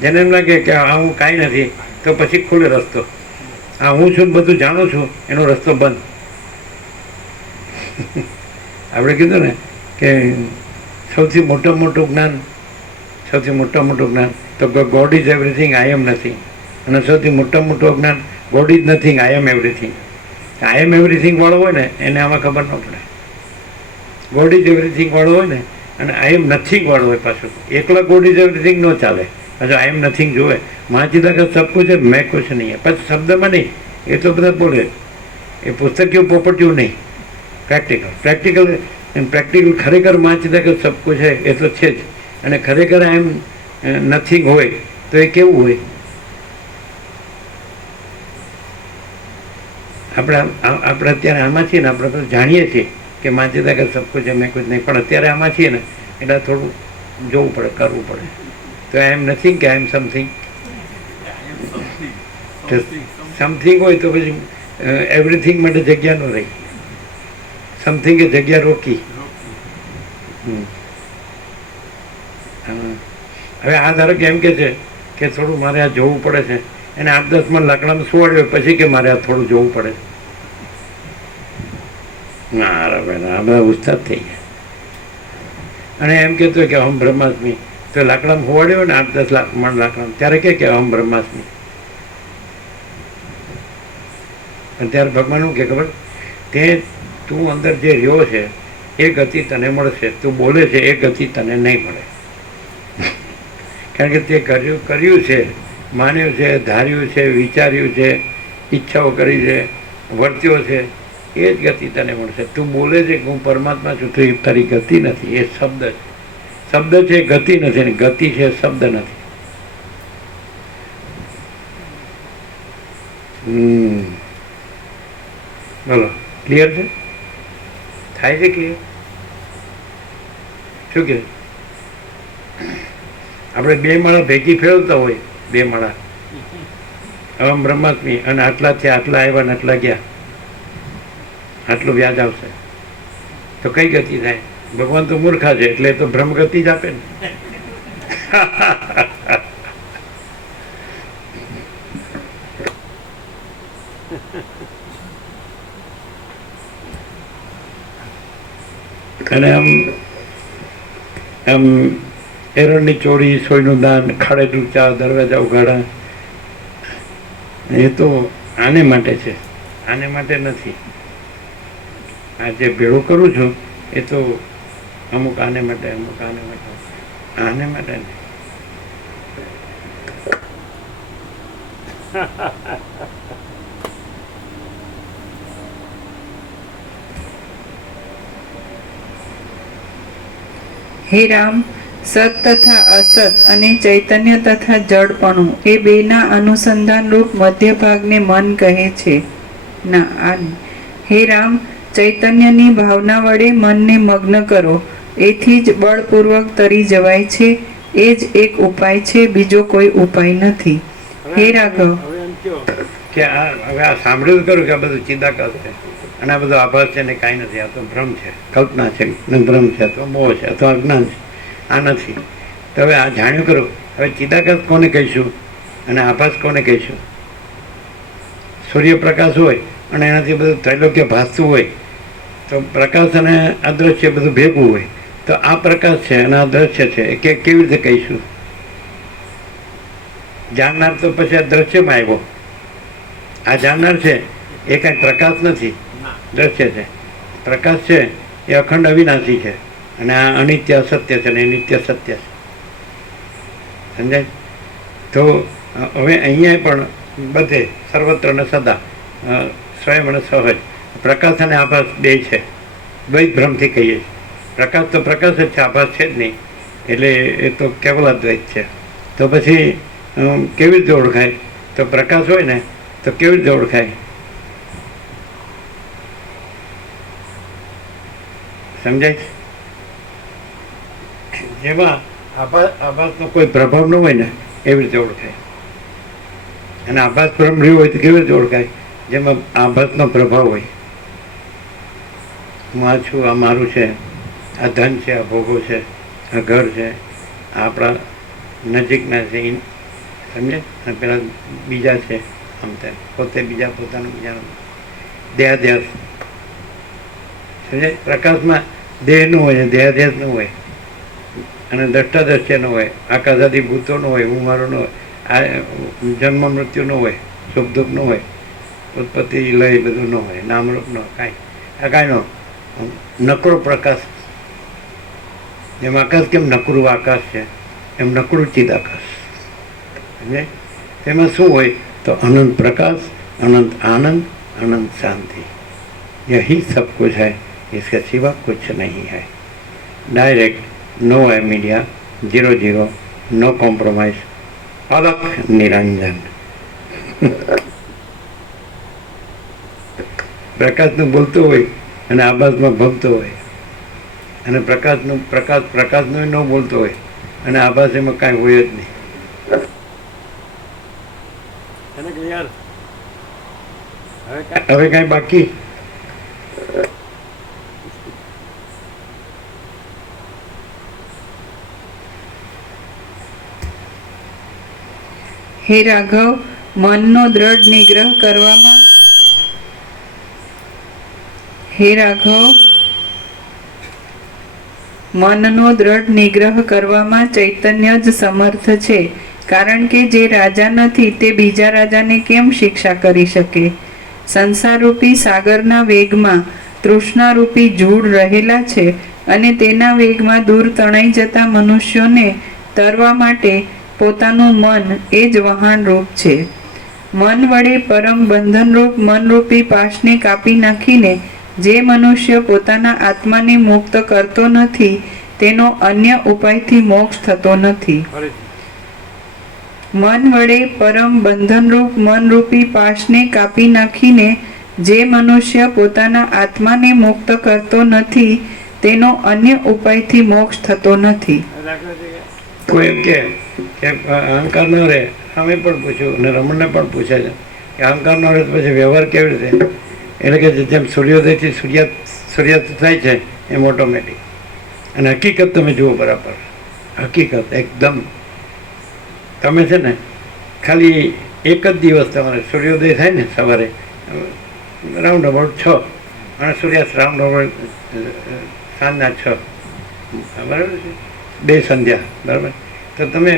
જેને એમ લાગે કે આ હું કાંઈ નથી તો પછી ખુલ્લે રસ્તો, આ હું છું બધું જાણું છું એનો રસ્તો બંધ. આપણે કીધું ને કે સૌથી મોટું જ્ઞાન તો God is everything, I am nothing. અને સૌથી મોટું જ્ઞાન God is nothing, I am everything. I am everything વાળો હોય ને એને આમાં ખબર ન પડે. ગોડ ઇઝ એવરીથિંગ વાળો હોય ને અને આઈ એમ નથિંગ વાળો હોય પાછું. એકલા ગોડ ઇઝ એવરીથિંગ ન ચાલે, પાછું આઈ એમ નથિંગ જોવે. મહાચિદાકાશ સબ કુછ है मैं कुछ नहीं है. પછી શબ્દમાં નહીં, એ તો બધા બોલે, એ પુસ્તકીય પોપટીઓ નહીં, પ્રેક્ટિકલ ખરેખર મહાચિદાકાશ સબ કુછ है એ તો છે જ. અને ખરેખર આઈ એમ નથિંગ હોય તો એ કેવું હોય? આપણે અત્યારે આમાં છીએ ને, આપણે બધું જાણીએ છીએ કે મહાચિદાકાશ સબ કુછ है मैं कुछ नहीं, પણ અત્યારે આમાં છીએ ને એટલે થોડું જોવું પડે, કરવું પડે. તો આઈ એમ નથિંગ કે આઈ એમ સમથિંગ? સમથિંગ હોય તો પછી એવરીથિંગ માટે જગ્યા ન રહી. સમથિંગે જગ્યા રોકી. હવે આ ધારો કે એમ કે છે કે થોડું મારે આ જોવું પડે છે, એને 8-10 માં લાકડામાં સુવાડ્યો પછી કે મારે આ થોડું જોવું પડે. ના આ બધા ઉસ્તાદ થઈ ગયા. અને એમ કહેતો કે અહમ બ્રહ્માસ્મી, તો લાકડામાં હોવાડ્યો ને 8-10 મણ લાકડામાં, ત્યારે કે અહમ બ્રહ્માસ્મી. પણ ત્યારે ભગવાન શું કે ખબર, તે તું અંદર જે રહ્યો છે એ ગતિ તને મળશે, તું બોલે છે એ ગતિ તને નહીં મળે. કારણ કે તે કર્યું છે, માન્યું છે, ધાર્યું છે, વિચાર્યું છે, ઈચ્છાઓ કરી છે, વર્ત્યો છે, એ જ ગતિ તને મળશે. તું બોલે છે કે હું પરમાત્મા છું, તો એ તારી ગતિ નથી, એ શબ્દ છે. શબ્દ છે ગતિ નથી, ને ગતિ છે શબ્દ નથી. બોલો, ક્લિયર છે? થાય છે ક્લિયર? શું કે આપણે 2 માળા ભેગી ફેરવતા હોય, 2 માળા અહમ બ્રહ્માસ્મી, અને આટલા થયા, આટલા આવ્યા ને આટલા ગયા, આટલું વ્યાજ આવશે, તો કઈ ગતિ થાય? ભગવાન તો મૂર્ખા છે એટલે તો ભ્રમ ગતિ જ આપે ને. અને આમ એરણની ચોરી, સોયનું દાન, ખાડે ડૂચા, દરવાજા ઉઘાડા, એ તો આને માટે છે, આને માટે નથી. આ જે ભેળું કરું છું એ તો અમુક આને માટે, અમુક આને માટે, આને માટે નહીં. હે રામ, સત તથા અસત અને ચૈતન્ય તથા જડપણું એ બેના અનુસંધાન રૂપ મધ્ય ભાગને મન કહે છે. ના, આ હે રામ, ચૈતન્યની ભાવના વડે મનને મગ્ન કરો, એથી જ બળપૂર્વક તરી જવાય છે. એ જ એક ઉપાય છે, બીજો કોઈ ઉપાય નથી. હે રાઘવ, કે હવે આ સાંભળ્યું કરું કે આ બધું ચિદાકાશ છે અને આ બધો આભાસ છે ને કાંઈ નથી, આ તો ભ્રમ છે, કલ્પના છે, ભ્રમ છે, તો મોહ છે, અથવા અજ્ઞાન છે, આ નથી. તો હવે આ જાણ્યું કરું. હવે ચિદાકાશ કોને કહીશું અને આભાસ કોને કહીશું? સૂર્યપ્રકાશ હોય અને એનાથી બધું ત્રૈલોક્ય ભાસતું હોય, તો પ્રકાશ અને અદ્રશ્ય બધું ભેગું હોય, તો આ પ્રકાશ છે અને આ દ્રશ્ય છે, એ કેવી રીતે કહીશું? જાણનાર તો પછી આ દ્રશ્યમાં આવ્યો. આ જાણનાર છે એ કાંઈ પ્રકાશ નથી, દ્રશ્ય છે. પ્રકાશ છે એ અખંડ અવિનાશી છે, અને આ અનિત્ય અસત્ય છે, અને એ નિત્ય સત્ય છે. સમજાય? તો હવે અહીંયા પણ બધે સર્વત્ર ને સદા સ્વયં અને સહજ પ્રકાશ અને આભાસ બે છે. દ્વૈત ભ્રમથી કહીએ છીએ. પ્રકાશ તો પ્રકાશ જ છે, આભાસ છે જ નહીં, એટલે એ તો કેવલ દ્વૈત છે. તો પછી કેવી રીતે ઓળખાય? તો પ્રકાશ હોય ને તો કેવી રીતે ઓળખાય? સમજાય છે? જેમાં આભાસનો કોઈ પ્રભાવ ન હોય ને એવી રીતે ઓળખાય. અને આભાસ ભ્રમ રહ્યો હોય તો કેવી રીતે ઓળખાય? જેમાં આભાસનો પ્રભાવ હોય. હું આ છું, આ મારું છે, આ ધન છે, આ ભોગો છે, આ ઘર છે, આ આપણા નજીકના છે, સમજે? અને પેલા બીજા છે, આમ તેમ પોતે બીજા, પોતાનું બીજાનું દેહાધ્યાસ. સમજે? પ્રકાશમાં દેહ ન હોય, દેહાધ્યાસ ન હોય, અને દ્રષ્ટાદ્રશ્ય ન હોય, આકાશાદી ભૂતો ન હોય, હું મારો ન હોય, આ જન્મ મૃત્યુ ન હોય, સુખ દુઃખ ન હોય, ઉત્પત્તિ લય બધું ન હોય, નામરૂપ ન હોય, કાંઈ આ કાંઈ નો નકરો પ્રકાશ જેમ આકાશ કેમ નકરું આકાશ છે, એમ નકરું ચિદાકાશ. સમજે? તેમાં શું હોય તો અનંત પ્રકાશ, अनंत आनंद, अनंत शांति, यही सब कुछ है, इसके सिवा कुछ नहीं है. डायरेक्ट, नो है मीडिया, 0-0, नो कॉम्प्रोमाइज, अलग निरंजन. પ્રકાશનું બોલતો હોય અને આભાસમાં ભમતો હોય, અને પ્રકાશનું ન બોલતો હોય અને આભાસ એમાં કાંઈ હોય જ નહીં. એને કે યાર હવે કાંઈ બાકી? હે રાઘવ, મનનો દ્રઢ નિગ્રહ કરવામાં મનનો દ્રઢ નિગ્રહ કરવામાં ચૈતન્ય જ સમર્થ છે, કારણ કે જે રાજા નથી તે બીજા રાજાને કેમ શિક્ષા કરી શકે? સંસારરૂપી સાગરના વેગમાં તૃષ્ણારૂપી જૂડ રહેલા છે, અને તેના વેગમાં દૂર તણાઈ જતા મનુષ્યોને તરવા માટે પોતાનું મન એ જ વહાણરૂપ છે. મન વડે પરમ બંધનરૂપ મનરૂપી પાશને કાપી નાખીને જે મનુષ્ય પોતાના આત્માને મુક્ત કરતો નથી, તેનો અન્ય ઉપાયથી મોક્ષ થતો નથી. મન વડે પરમ બંધનરૂપ મનરૂપી પાશને કાપી નાખીને જે મનુષ્ય પોતાના આત્માને મુક્ત કરતો નથી, તેનો અન્ય ઉપાયથી મોક્ષ થતો નથી. કોઈ એમ કે અહંકાર ન રહે, અમે પણ પૂછ્યું અને રમણને પણ પૂછે છે કે અહંકાર ન રહે તો પછી વ્યવહાર કેવી રીતે? એટલે કે જેમ સૂર્યોદયથી સૂર્યાસ્ત થાય છે એમ ઓટોમેટિક. અને હકીકત તમે જુઓ બરાબર, હકીકત એકદમ. તમે છે ને ખાલી એક જ દિવસ તમારે સૂર્યોદય થાય ને સવારે રાઉન્ડ અબાઉટ 6 અને સૂર્યાસ્ત રાઉન્ડ અબાઉટ સાંજના 6, બરાબર છે, 2 સંધ્યા, બરાબર. તો તમે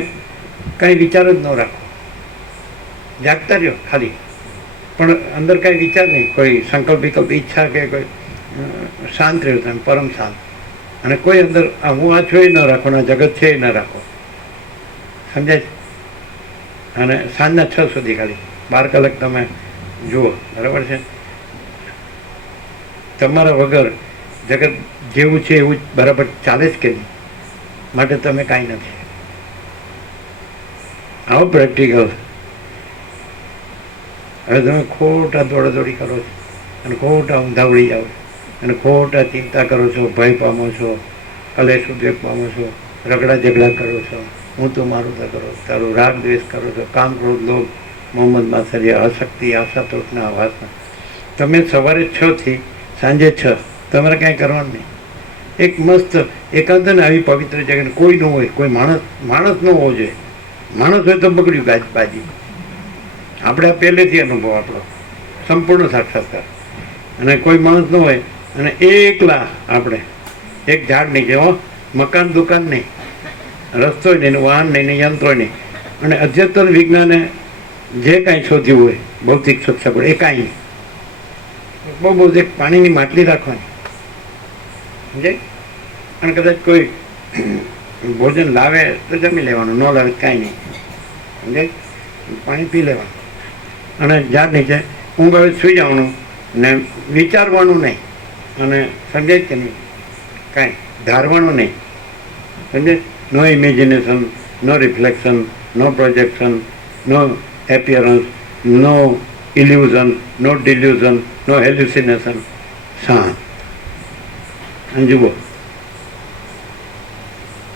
કાંઈ વિચાર જ ન રાખો, જાગતા રહ્યો ખાલી, પણ અંદર કાંઈ વિચાર નહીં, કોઈ સંકલ્પ વિકલ્પ ઈચ્છા કે કોઈ શાંત રહ્યો તમે, પરમ શાંત. અને કોઈ અંદર હું આ છું એ ન રાખો, આ જગત છે એ ન રાખો, સમજાય? અને સાંજના 6 સુધી ખાલી 12 કલાક તમે જુઓ, બરાબર છે. તમારા વગર જગત જેવું છે એવું બરાબર ચાલે જ કે નહીં, માટે તમે કાંઈ નથી. આવો પ્રેક્ટિકલ. હવે તમે ખોટા દોડાદોડી કરો છો અને ખોટા ઊંધા ઉડી જાઓ અને ખોટા ચિંતા કરો છો, ભય પામો છો, કલેશ ઉદ્વેગ પામો છો, રગડા ઝઘડા કરો છો, હું તો મારું તો કરો, તારું રાગ દ્વેષ કરો છો, કામ ક્રોધ લોભ મોહમ્મદ માત્સર્ય અશક્તિ આશા તૃષ્ણા વાસના. તમે સવારે 6 થી સાંજે 6 તમારે કાંઈ કરવાનું નહીં. એક મસ્ત એકાંત ને આવી પવિત્ર જગ્યાએ કોઈ ન હોય, કોઈ માણસ ન હોવો જોઈએ. માણસ હોય તો બગડ્યું બાજી. આપણે આ પહેલેથી અનુભવ આપણો સંપૂર્ણ સાક્ષાત્કાર. અને કોઈ માણસ ન હોય અને એકલા આપણે એક ઝાડ નીચે, મકાન દુકાન નહીં, રસ્તો નહીં, વાહન નહીં, યંત્રો નહીં, અને અદ્યતન વિજ્ઞાને જે કાંઈ શોધ્યું હોય ભૌતિક સગવડ એ કાંઈ નહીં. બહુ એક પાણીની માટલી રાખવાની, સમજે? અને કદાચ કોઈ ભોજન લાવે તો જમી લેવાનું, ન લાવે કાંઈ નહીં, સમજે? પાણી પી લેવાનું અને ઝાડ નીચે ઊંઘ આવે સૂઈ જવાનું ને વિચારવાનું નહીં. અને સમજાય કે નહીં? કાંઈ ધારવાનું નહીં, સમજે? નો ઇમેજિનેશન, નો રિફ્લેક્શન, નો પ્રોજેક્શન, નો એપિયરન્સ, નો ઇલ્યુઝન, નો ડિલ્યુઝન, નો હેલ્યુસિનેશન. શાંત. અને જુઓ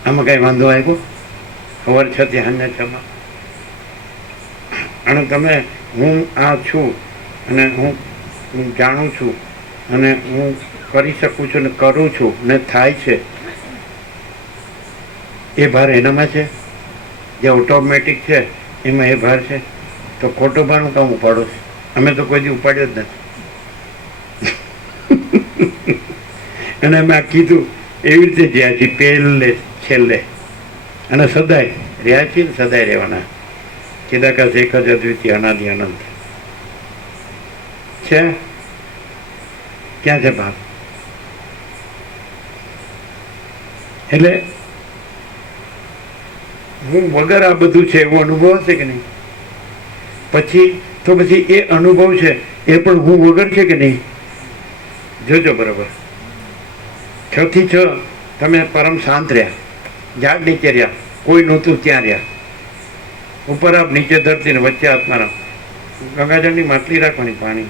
આમાં કાંઈ વાંધો આવ્યો? સવાર 6 થી સાંજના 6માં. અને તમે હું આ છું અને હું જાણું છું અને હું કરી શકું છું ને કરું છું ને થાય છે, એ ભાર એનામાં છે. જે ઓટોમેટિક છે એમાં એ ભાર છે. તો ખોટો ભાર હું કામ ઉપાડો છું? અમે તો કોઈ દી ઉપાડ્યો જ નથી. અને અમે આ કીધું એવી રીતે જ્યાં છીએ, પહેલે છેલ્લે, અને સદાય રહ્યા છીએ, સદાય રહેવાના. ચિદાકાશ એક જ અદ્વિતીય અનાદિ અનંત છે. ક્યાં છે ભાવ? એટલે હું વગર આ બધું છે એવો અનુભવ હશે કે નહીં? પછી એ અનુભવ છે એ પણ હું વગર છે કે નહીં? જોજો બરાબર. 6 થી 6 તમે પરમ શાંત રહ્યા, ઝાડ નીચે રહ્યા, કોઈ નહોતું ત્યાં રહ્યા, ઉપર આપ નીચે ધરતી ને વચ્ચે આત્મારામ. ગંગાજળની માટલી રાખવાની, પાણી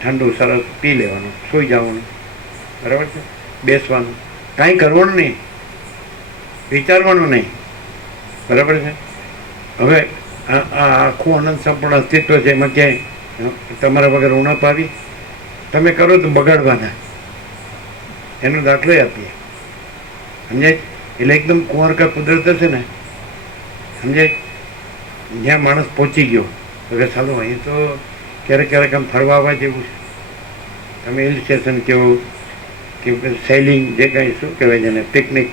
ઠંડુ સરસ પી લેવાનું, સૂઈ જવાનું, બરાબર છે. બેસવાનું, કાંઈ કરવાનું નહીં, વિચારવાનું નહીં, બરાબર છે. હવે આ આખું અનંત સંપૂર્ણ અસ્તિત્વ છે, એમાં ક્યાંય તમારા વગર ઉણપ આવી? તમે કરો તો બગાડવાના, એનો દાખલો આપીએ, સમજાય? એટલે એકદમ કુંવરકા કુદરત હશે ને, સમજાય? જ્યાં માણસ પહોંચી ગયો હવે ચાલો અહીં તો ક્યારેક આમ ફરવા આવવા જેવું છે. તમે હિલ સ્ટેશન કહો કે સેલિંગ, જે કાંઈ શું કહેવાય છે ને, પિકનિક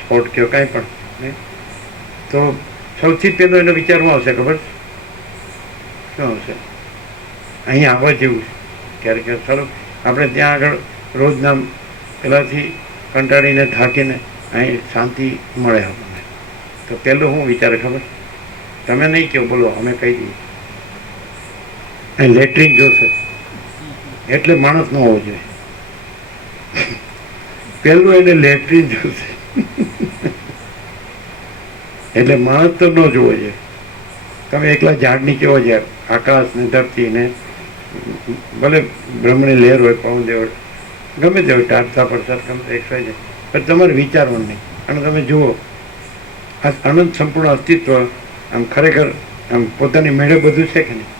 સ્પોટ કહો, કાંઈ પણ, તો સૌથી પહેલો એનો વિચારમાં આવશે, ખબર શું આવશે? અહીં આવવા જેવું છે. ક્યારેક ચાલો આપણે ત્યાં આગળ રોજના પેલાથી કંટાળીને થાકીને અહીં શાંતિ મળે આપણને, તો પહેલું શું વિચારે ખબર? તમે નહીં કહો, બોલો, અમે કહી દઈએ. અહીં લેટ્રિન જોશે એટલે માણસ ન હોવો જોઈએ. પહેલું એને લેટ્રિન જોશે એટલે માણસ તો ન જોવો જોઈએ. તમે એકલા ઝાડ નીચે હો જાય, આકાશ ને ધરતી ને ભલે બ્રહ્મની લહેર હોય, પવન દેવ ગમે તે હોય, ટાટતા પડતા ગમે એક્સવાય જાય, પણ તમારે વિચારવાનું નહીં. અને તમે જુઓ આ અનંત સંપૂર્ણ અસ્તિત્વ આમ ખરેખર આમ પોતાની મેળે બધું છે કે નહીં?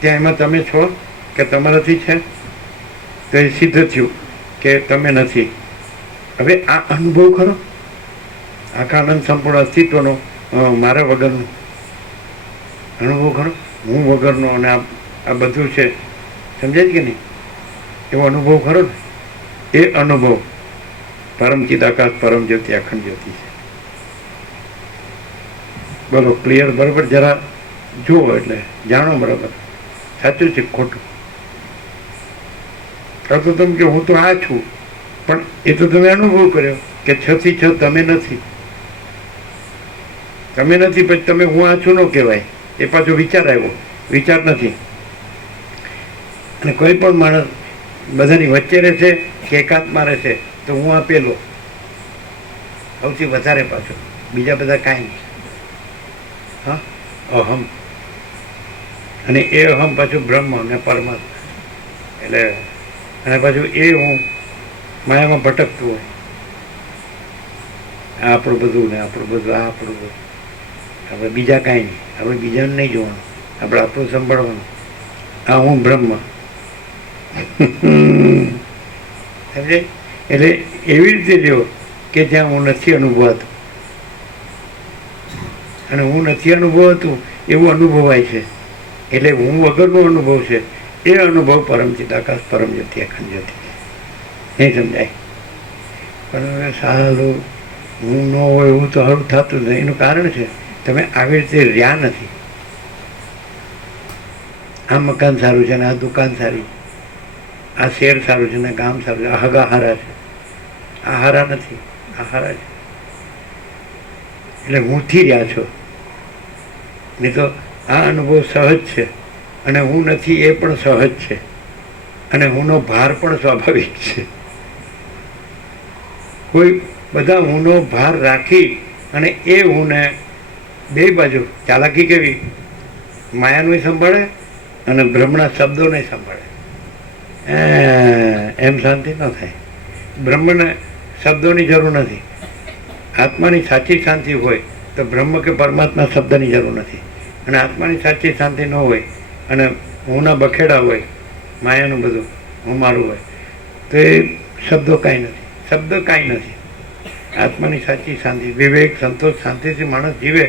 ત્યાં એમાં તમે છો કે તમારાથી છે, તો એ સિદ્ધ થયું કે તમે નથી. હવે આ અનુભવ ખરો, આખા અનંત સંપૂર્ણ અસ્તિત્વનો, મારા વગરનો અનુભવ ખરો, હું વગરનો, અને આ બધું છે, સમજાય કે નહીં? એવો અનુભવ ખરો ને? એ અનુભવ પરમ ચિદાકાશ, પરમ જ્યોતિ, અખંડ જ્યોતિ છે. બોલો, ક્લિયર? બરાબર? જરા જુઓ એટલે જાણો બરાબર સાચું છે ખોટું. કાં તો તમે કે હું તો આ છું, પણ એ તો તમે અનુભવ કર્યો કે 6 થી 6 તમે નથી. તમે નથી, પછી તમે હું આ છું ન કહેવાય. એ પાછો વિચાર આવ્યો, વિચાર નથી. અને કોઈ પણ માણસ બધાની વચ્ચે રહેશે કે એકાંતમાં રહેશે, તો હું આપેલો સૌથી વધારે પાછો, બીજા બધા કાંઈ નહીં. હા, અહમ. અને એ અહમ પાછું બ્રહ્મ અને પરમાત્મા. એટલે અને પાછું એ હું માયામાં ભટકતું હોય, આ આપણું બધું ને આપણું બધું, આ આપણું બધું. આપણે બીજા કાંઈ નહીં, આપણે બીજાને નહીં જોવાનું, આપણે આપણું સંભાળવાનું. આ હું બ્રહ્મ. સમજે? એટલે એવી રીતે જો કે જ્યાં હું નથી અનુભવાતું, અને હું નથી અનુભવાતું એવું અનુભવાય છે. એટલે હું વગરનો અનુભવ છે, એ અનુભવ પરમ ચિદાકાશ, પરમ જ્યોતિ, અખંડ જ્યોતિ. નહીં સમજાય? પણ હવે સારું હું ન હોય એવું તો સારું થતું નથી. એનું કારણ છે તમે આવી રીતે રહ્યા નથી. આ મકાન સારું છે ને આ દુકાન સારી, આ શહેર સારું છે ને ગામ સારું છે, આ હગા હારા છે, આ હારા નથી, આ હારા છે. એટલે હુંથી રહ્યા છો. નહીં તો આ અનુભવ સહજ છે, અને હું નથી એ પણ સહજ છે, અને હુંનો ભાર પણ સ્વાભાવિક છે. કોઈ બધા હુંનો ભાર રાખી અને એ હુંને બે બાજુ ચાલાકી કેવી, માયાનું સંભાળે અને બ્રહ્મના શબ્દોને સંભાળે. એમ શાંતિ ન થાય. બ્રહ્મને શબ્દોની જરૂર નથી. આત્માની સાચી શાંતિ હોય તો બ્રહ્મ કે પરમાત્મા શબ્દની જરૂર નથી. અને આત્માની સાચી શાંતિ ન હોય અને હુંના બખેડા હોય, માયાનું બધું હું મારું હોય, તો એ શબ્દો કાંઈ નથી, શબ્દ કાંઈ નથી. આત્માની સાચી શાંતિ, વિવેક, સંતોષ, શાંતિથી માણસ જીવે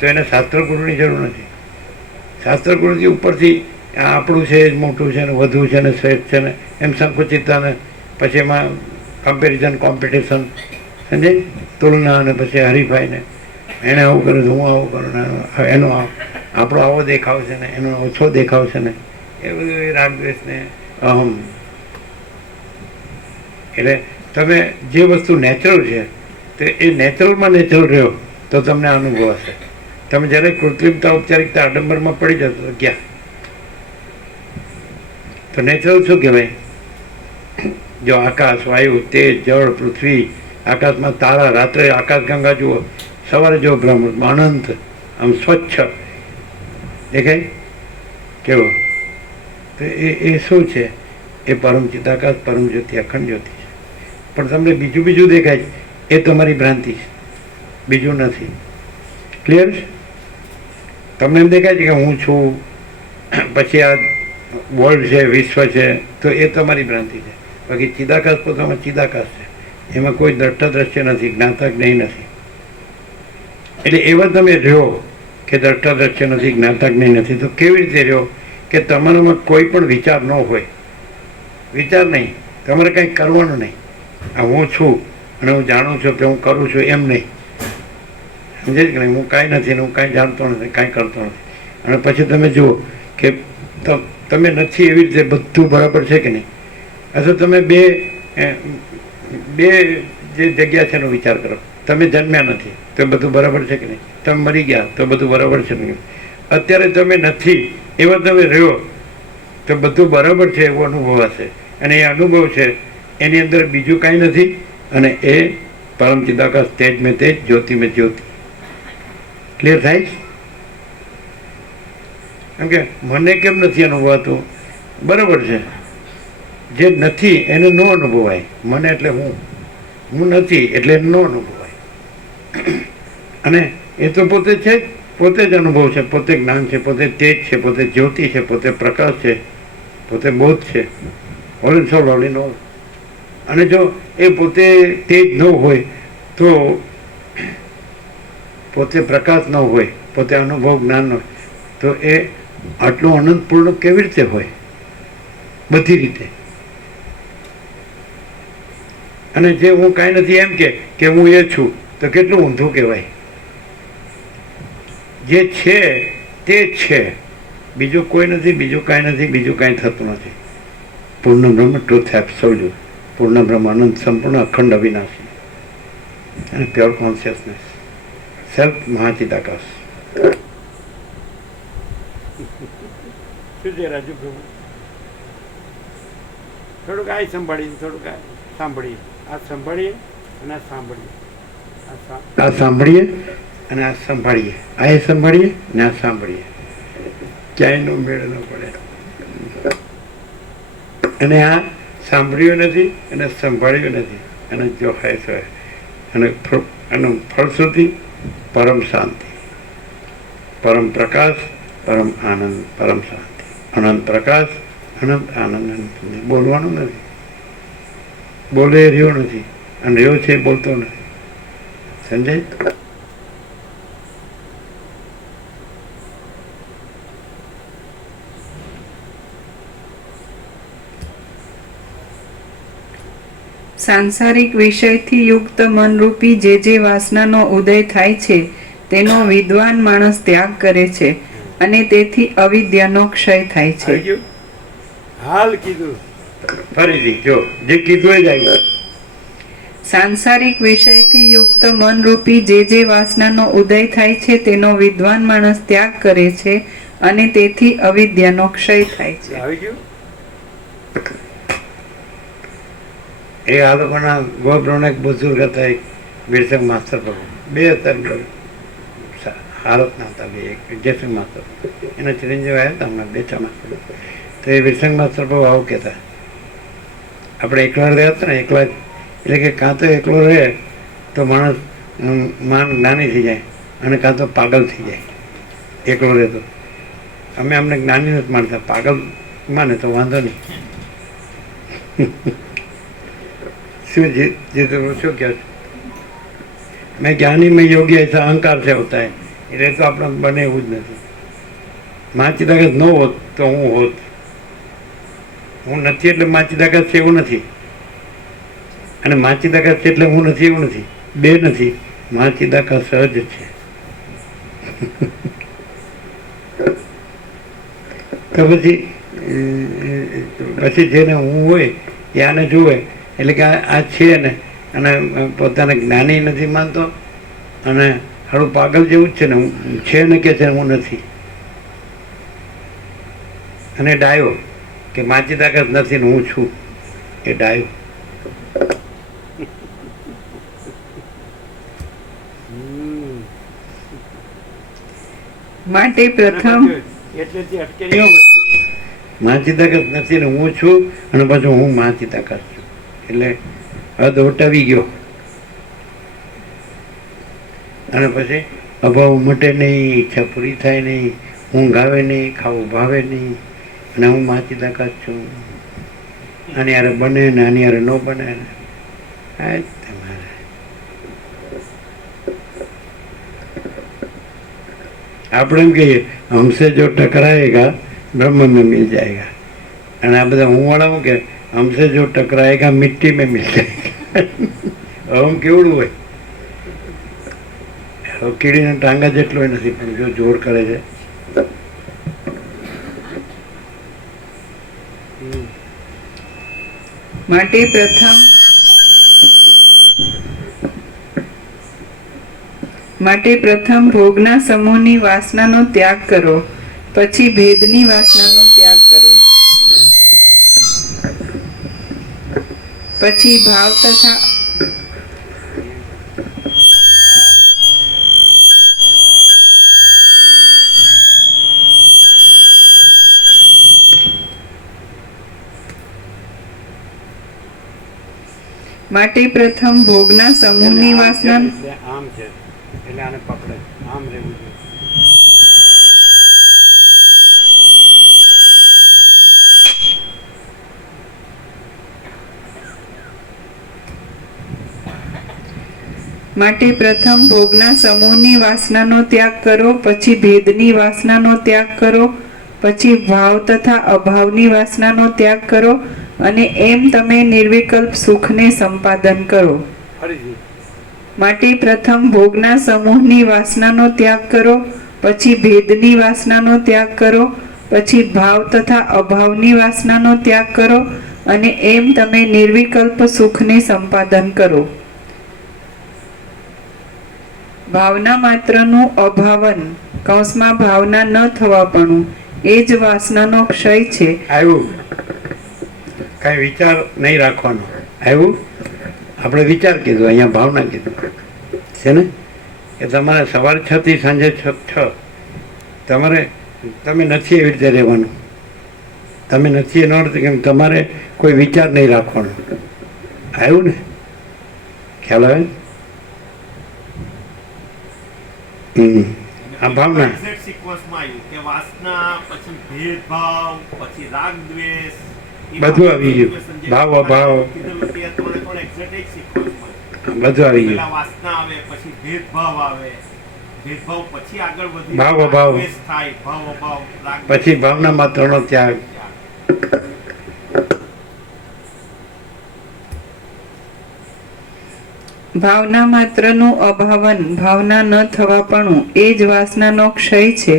તો એને શાસ્ત્રગુરુની જરૂર નથી. શાસ્ત્રગુરુથી ઉપરથી આ આપણું છે જ મોટું છે ને વધુ છે ને શ્રેષ્ઠ છે ને એમ સંકુચિતતા ને પછી એમાં કમ્પેરિઝન, કોમ્પિટિશન, સમજે, તુલના, અને પછી હરીફાઈને એણે આવું કર્યું તો હું આવું કરું ને એનો આપણો આવો દેખાવ છે ને એનો ઓછો દેખાવ છે ને, એ બધું એ રાગદ્વેષ ને અહમ. એટલે તમે જે વસ્તુ નેચરલ છે તો એ નેચરલમાં નેચરલ રહ્યો તો તમને અનુભવ હશે. તમે જ્યારે કૃત્રિમતા ઔપચારિકતા આડંબરમાં પડી જતો તો ક્યાં? તો નેચરલ શું કહેવાય? જો આકાશ, વાયુ, તેજ, જળ, પૃથ્વી, આકાશમાં તારા, રાત્રે આકાશગંગા જુઓ, સવારે જો બ્રહ્માંડ અનંત, આમ સ્વચ્છ દેખાય કેવો? તો એ શું છે? એ પરમ ચિદાકાશ, પરમ જ્યોતિ, અખંડ જ્યોતિ છે. પણ તમને બીજું દેખાય છે, એ તમારી ભ્રાંતિ છે, બીજું નથી. ક્લિયર છે? તમને એમ દેખાય છે કે હું છું, પછી આ વર્લ્ડ છે, વિશ્વ છે, તો એ તમારી ભ્રાંતિ છે. બાકી ચિદાકાશ પોતામાં ચિદાકાશ છે, એમાં કોઈ દ્રષ્ટા દ્રશ્ય નથી, જ્ઞાતા જ્ઞેય નથી. એટલે એવા તમે રહ્યો કે દ્રષ્ટા દ્રશ્ય નથી, જ્ઞાતા જ્ઞેય નથી, તો કેવી રીતે રહ્યો કે તમારામાં કોઈ પણ વિચાર ન હોય? વિચાર નહીં, તમારે કંઈ કરવાનું નહીં. આ હું છું અને હું જાણું છું કે હું કરું છું એમ નહીં. સમજે જ કે નહીં? હું કાંઈ નથી ને હું કાંઈ જાણતો નથી, કાંઈ કરતો નથી. અને પછી તમે જુઓ કે તમે નથી એવી રીતે બધું બરાબર છે કે નહીં? અથવા તમે બે જે જગ્યા છે એનો વિચાર કરો. તમે જન્મ્યા નથી તો બધું બરાબર છે કે નહીં? તમે મરી ગયા તો બધું બરાબર છે નહીં? અત્યારે તમે નથી એવા તમે રહ્યો તો બધું બરાબર છે એવો અનુભવ હશે. અને એ અનુભવ છે એની અંદર બીજું કાંઈ નથી. અને એ પરમ ચિદાકાશ, તેજ મેં તેજ, જ્યોતિ મેં જ્યોતિ. ક્લિયર થાય? કેમ કે મને કેમ નથી અનુભવાતું? બરાબર છે, જે નથી એને ન અનુભવાય. મને એટલે હું નથી એટલે ન અનુભવાય. અને એ તો પોતે છે જ, પોતે જ અનુભવ છે, પોતે જ્ઞાન છે, પોતે તેજ છે, પોતે જ્યોતિ છે, પોતે પ્રકાશ છે, પોતે બોધ છે. All in soul, all in all. અને જો એ પોતે તેજ ન હોય તો, પોતે પ્રકાશ ન હોય, પોતે અનુભવ જ્ઞાન ન હોય, તો એ આટલું અનંતપૂર્ણ કેવી રીતે હોય? બધી રીતે. અને જે હું કાંઈ નથી એમ કે હું એ છું, તો કેટલું ઊંધું કહેવાય? જે છે તે જ છે, બીજું કોઈ નથી, બીજું કાંઈ નથી, બીજું કાંઈ થતું નથી. પૂર્ણ બ્રહ્મ, ટ્રુથ એબ્સોલ્યુટ, પૂર્ણ બ્રહ્મ, અનંત, સંપૂર્ણ, અખંડ, અવિનાશી અને પ્યોર કોન્શિયસનેસ, સેલ્ફ મહાચિદાકાશ. શું છે રાજુ પ્રભુ? થોડુંક આ સંભાળીએ, થોડુંક આ સાંભળીએ, આ સાંભળીએ અને આ સાંભળીએ, આ સાંભળીએ અને આ સંભાળીએ, આ એ સંભાળીએ ને આ સાંભળીએ. ક્યાંય નો મેળ ન પડે. અને આ સાંભળ્યું નથી અને સંભાળ્યું નથી અને જો હોય તો અને એનું ફળશ્રુતિ પરમ શાંતિ, પરમ પ્રકાશ, પરમ આનંદ, પરમ શાંતિ, અનંત પ્રકાશ, અનંત આનંદ. બોલવાનું નથી, બોલે રહ્યો નથી, અને રહ્યો છે બોલતો નથી. સમજાય? સાંસારિક વિષયથી યુક્ત મનરૂપી જે વાસનાનો ઉદય થાય છે તેનો વિદ્વાન માણસ ત્યાગ કરે છે અને તેથી અવિદ્યાનો ક્ષય થાય છે. હાલ કીધું ફરીથી જો જે કીધું એ જ આવ્યું. સાંસારિક વિષયથી યુક્ત મનરૂપી જે વાસનાનો ઉદય થાય છે તેનો વિદ્વાન માણસ ત્યાગ કરે છે અને તેથી અવિદ્યાનો ક્ષય થાય છે. આવી ગયું? એ આ લોકોના ગોબ્રહ્મણ એક બુઝુર્ગ હતા, એક વીરસંગ માસ્ટર પ્રભુ, બે હતા, હાલતના હતા બે. એક જયસંગ માસ્ટર, એના ચિરંજીવ આવ્યા હતા હમણાં 2-4 માસ પહેલા. તો એ વીરસંગ માસ્ટર પ્રભુ આવું કહેતા, આપણે એકલા રહ્યા હતા ને, એકલા એટલે કે કાં તો એકલો રહે તો માણસ માન જ્ઞાની થઈ જાય અને કાં તો પાગલ થઈ જાય. એકલો રહે તો અમે અમને જ્ઞાની નથી માનતા, પાગલ માને તો વાંધો નહીં. શું જે શું કહે? મેં જ્ઞાની મેં યોગી ऐसा અહંકાર से होता है. એટલે તો આપણે બને એવું જ નથી. માચિદાકાશ ન હોત તો હું હોત. હું નથી એટલે માચિદાકાશ છે એવું નથી, અને માચિદાકાશ છે એટલે હું નથી એવું નથી. બે નથી, માચિદાકાશ સહજ છે. તો પછી જેને હું હોય એ આને જુએ એટલે કે આ છે ને અને પોતાને જ્ઞાની નથી માનતો અને હારું પાગલ જેવું જ છે ને, હું છે ને કે છે હું નથી. અને ડાયો કે માચી તાકાત નથી ને હું છું, એ ડાયો. માટે પ્રથમ એટલેથી અટકે માચી તાકાત નથી ને હું છું, અને પાછું હું માચી તાકાત છું, એટલે હદ વટાવી ગયો. અને પછી અભાવ મટે નહીં, ઈચ્છા પૂરી થાય નહીં, ઊંઘ આવે નહીં, ખાવું ભાવે નહીં, અને હું માચી તાકાત છું. આની યારે બને ને આની યારે ન બને ને આ જ તમારે. આપણે એમ કહીએ હમસે જો ટકરાએગા બ્રહ્મ में मिल जाएगा, અને આ બધા હું વાળા હું કે હમસે જો ટકરાએગા મિટ્ટી में मिल जाएगा. હમ કેવડું હોય, કીડીના ટાંગા જેટલો નથી, પણ જો જોર કરે છે. માટે પ્રથમ ભોગના સમૂહની વાસનાનો ત્યાગ કરો, પછી ભેદની વાસનાનો ત્યાગ કરો, પછી ભાવ તથા માટે પ્રથમ ભોગના સમૂહની વાસના આમ છે એટલે આને પકડે, આમ રહેવું જોઈએ. માટે પ્રથમ ભોગના સમૂહની વાસનાનો ત્યાગ કરો, પછી ભેદની વાસનાનો ત્યાગ કરો, પછી ભાવ તથા અભાવની વાસનાનો ત્યાગ કરો, અને એમ તમે નિર્વિકલ્પ સુખને સંપાદન કરો. ફરીથી માટે પ્રથમ ભોગના સમૂહની વાસનાનો ત્યાગ કરો, પછી ભેદની વાસનાનો ત્યાગ કરો, પછી ભાવ તથા અભાવની વાસનાનો ત્યાગ કરો, અને એમ તમે નિર્વિકલ્પ સુખને સંપાદન કરો. ભાવના માત્રનું અભાવન કૌંસમાં ભાવના ન થવાપણું એ જ વાસનાનો ક્ષય છે. આવ્યું કાંઈ વિચાર નહીં રાખવાનો. આવ્યું આપણે વિચાર કીધું, અહીંયા ભાવના કીધું છે ને, કે તમારે સવારે 6 થી સાંજે 6 તમારે તમે નથી એવી રીતે રહેવાનું. તમે નથી એનો અર્થ કેમ તમારે કોઈ વિચાર નહીં રાખવાનો. આવ્યું ને, ખ્યાલ આવે? આ ભાવના સિક્વન્સમાં આવ્યું કે વાસના, પછી ભેદભાવ, પછી રાગ દ્વેષ, બધું આવી ગયું. ભાવ અભાવ બધું આવી ગયું. વાસના આવે, પછી ભેદભાવ આવે, ભેદભાવ પછી આગળ વધી ભાવ અભાવ થાય, ભાવ અભાવ, પછી ભાવના માત્રનો ત્યાગ. ભાવના માત્રનું અભાવન ભાવના ન થવાપણું એ જ વાસનાનો ક્ષય છે,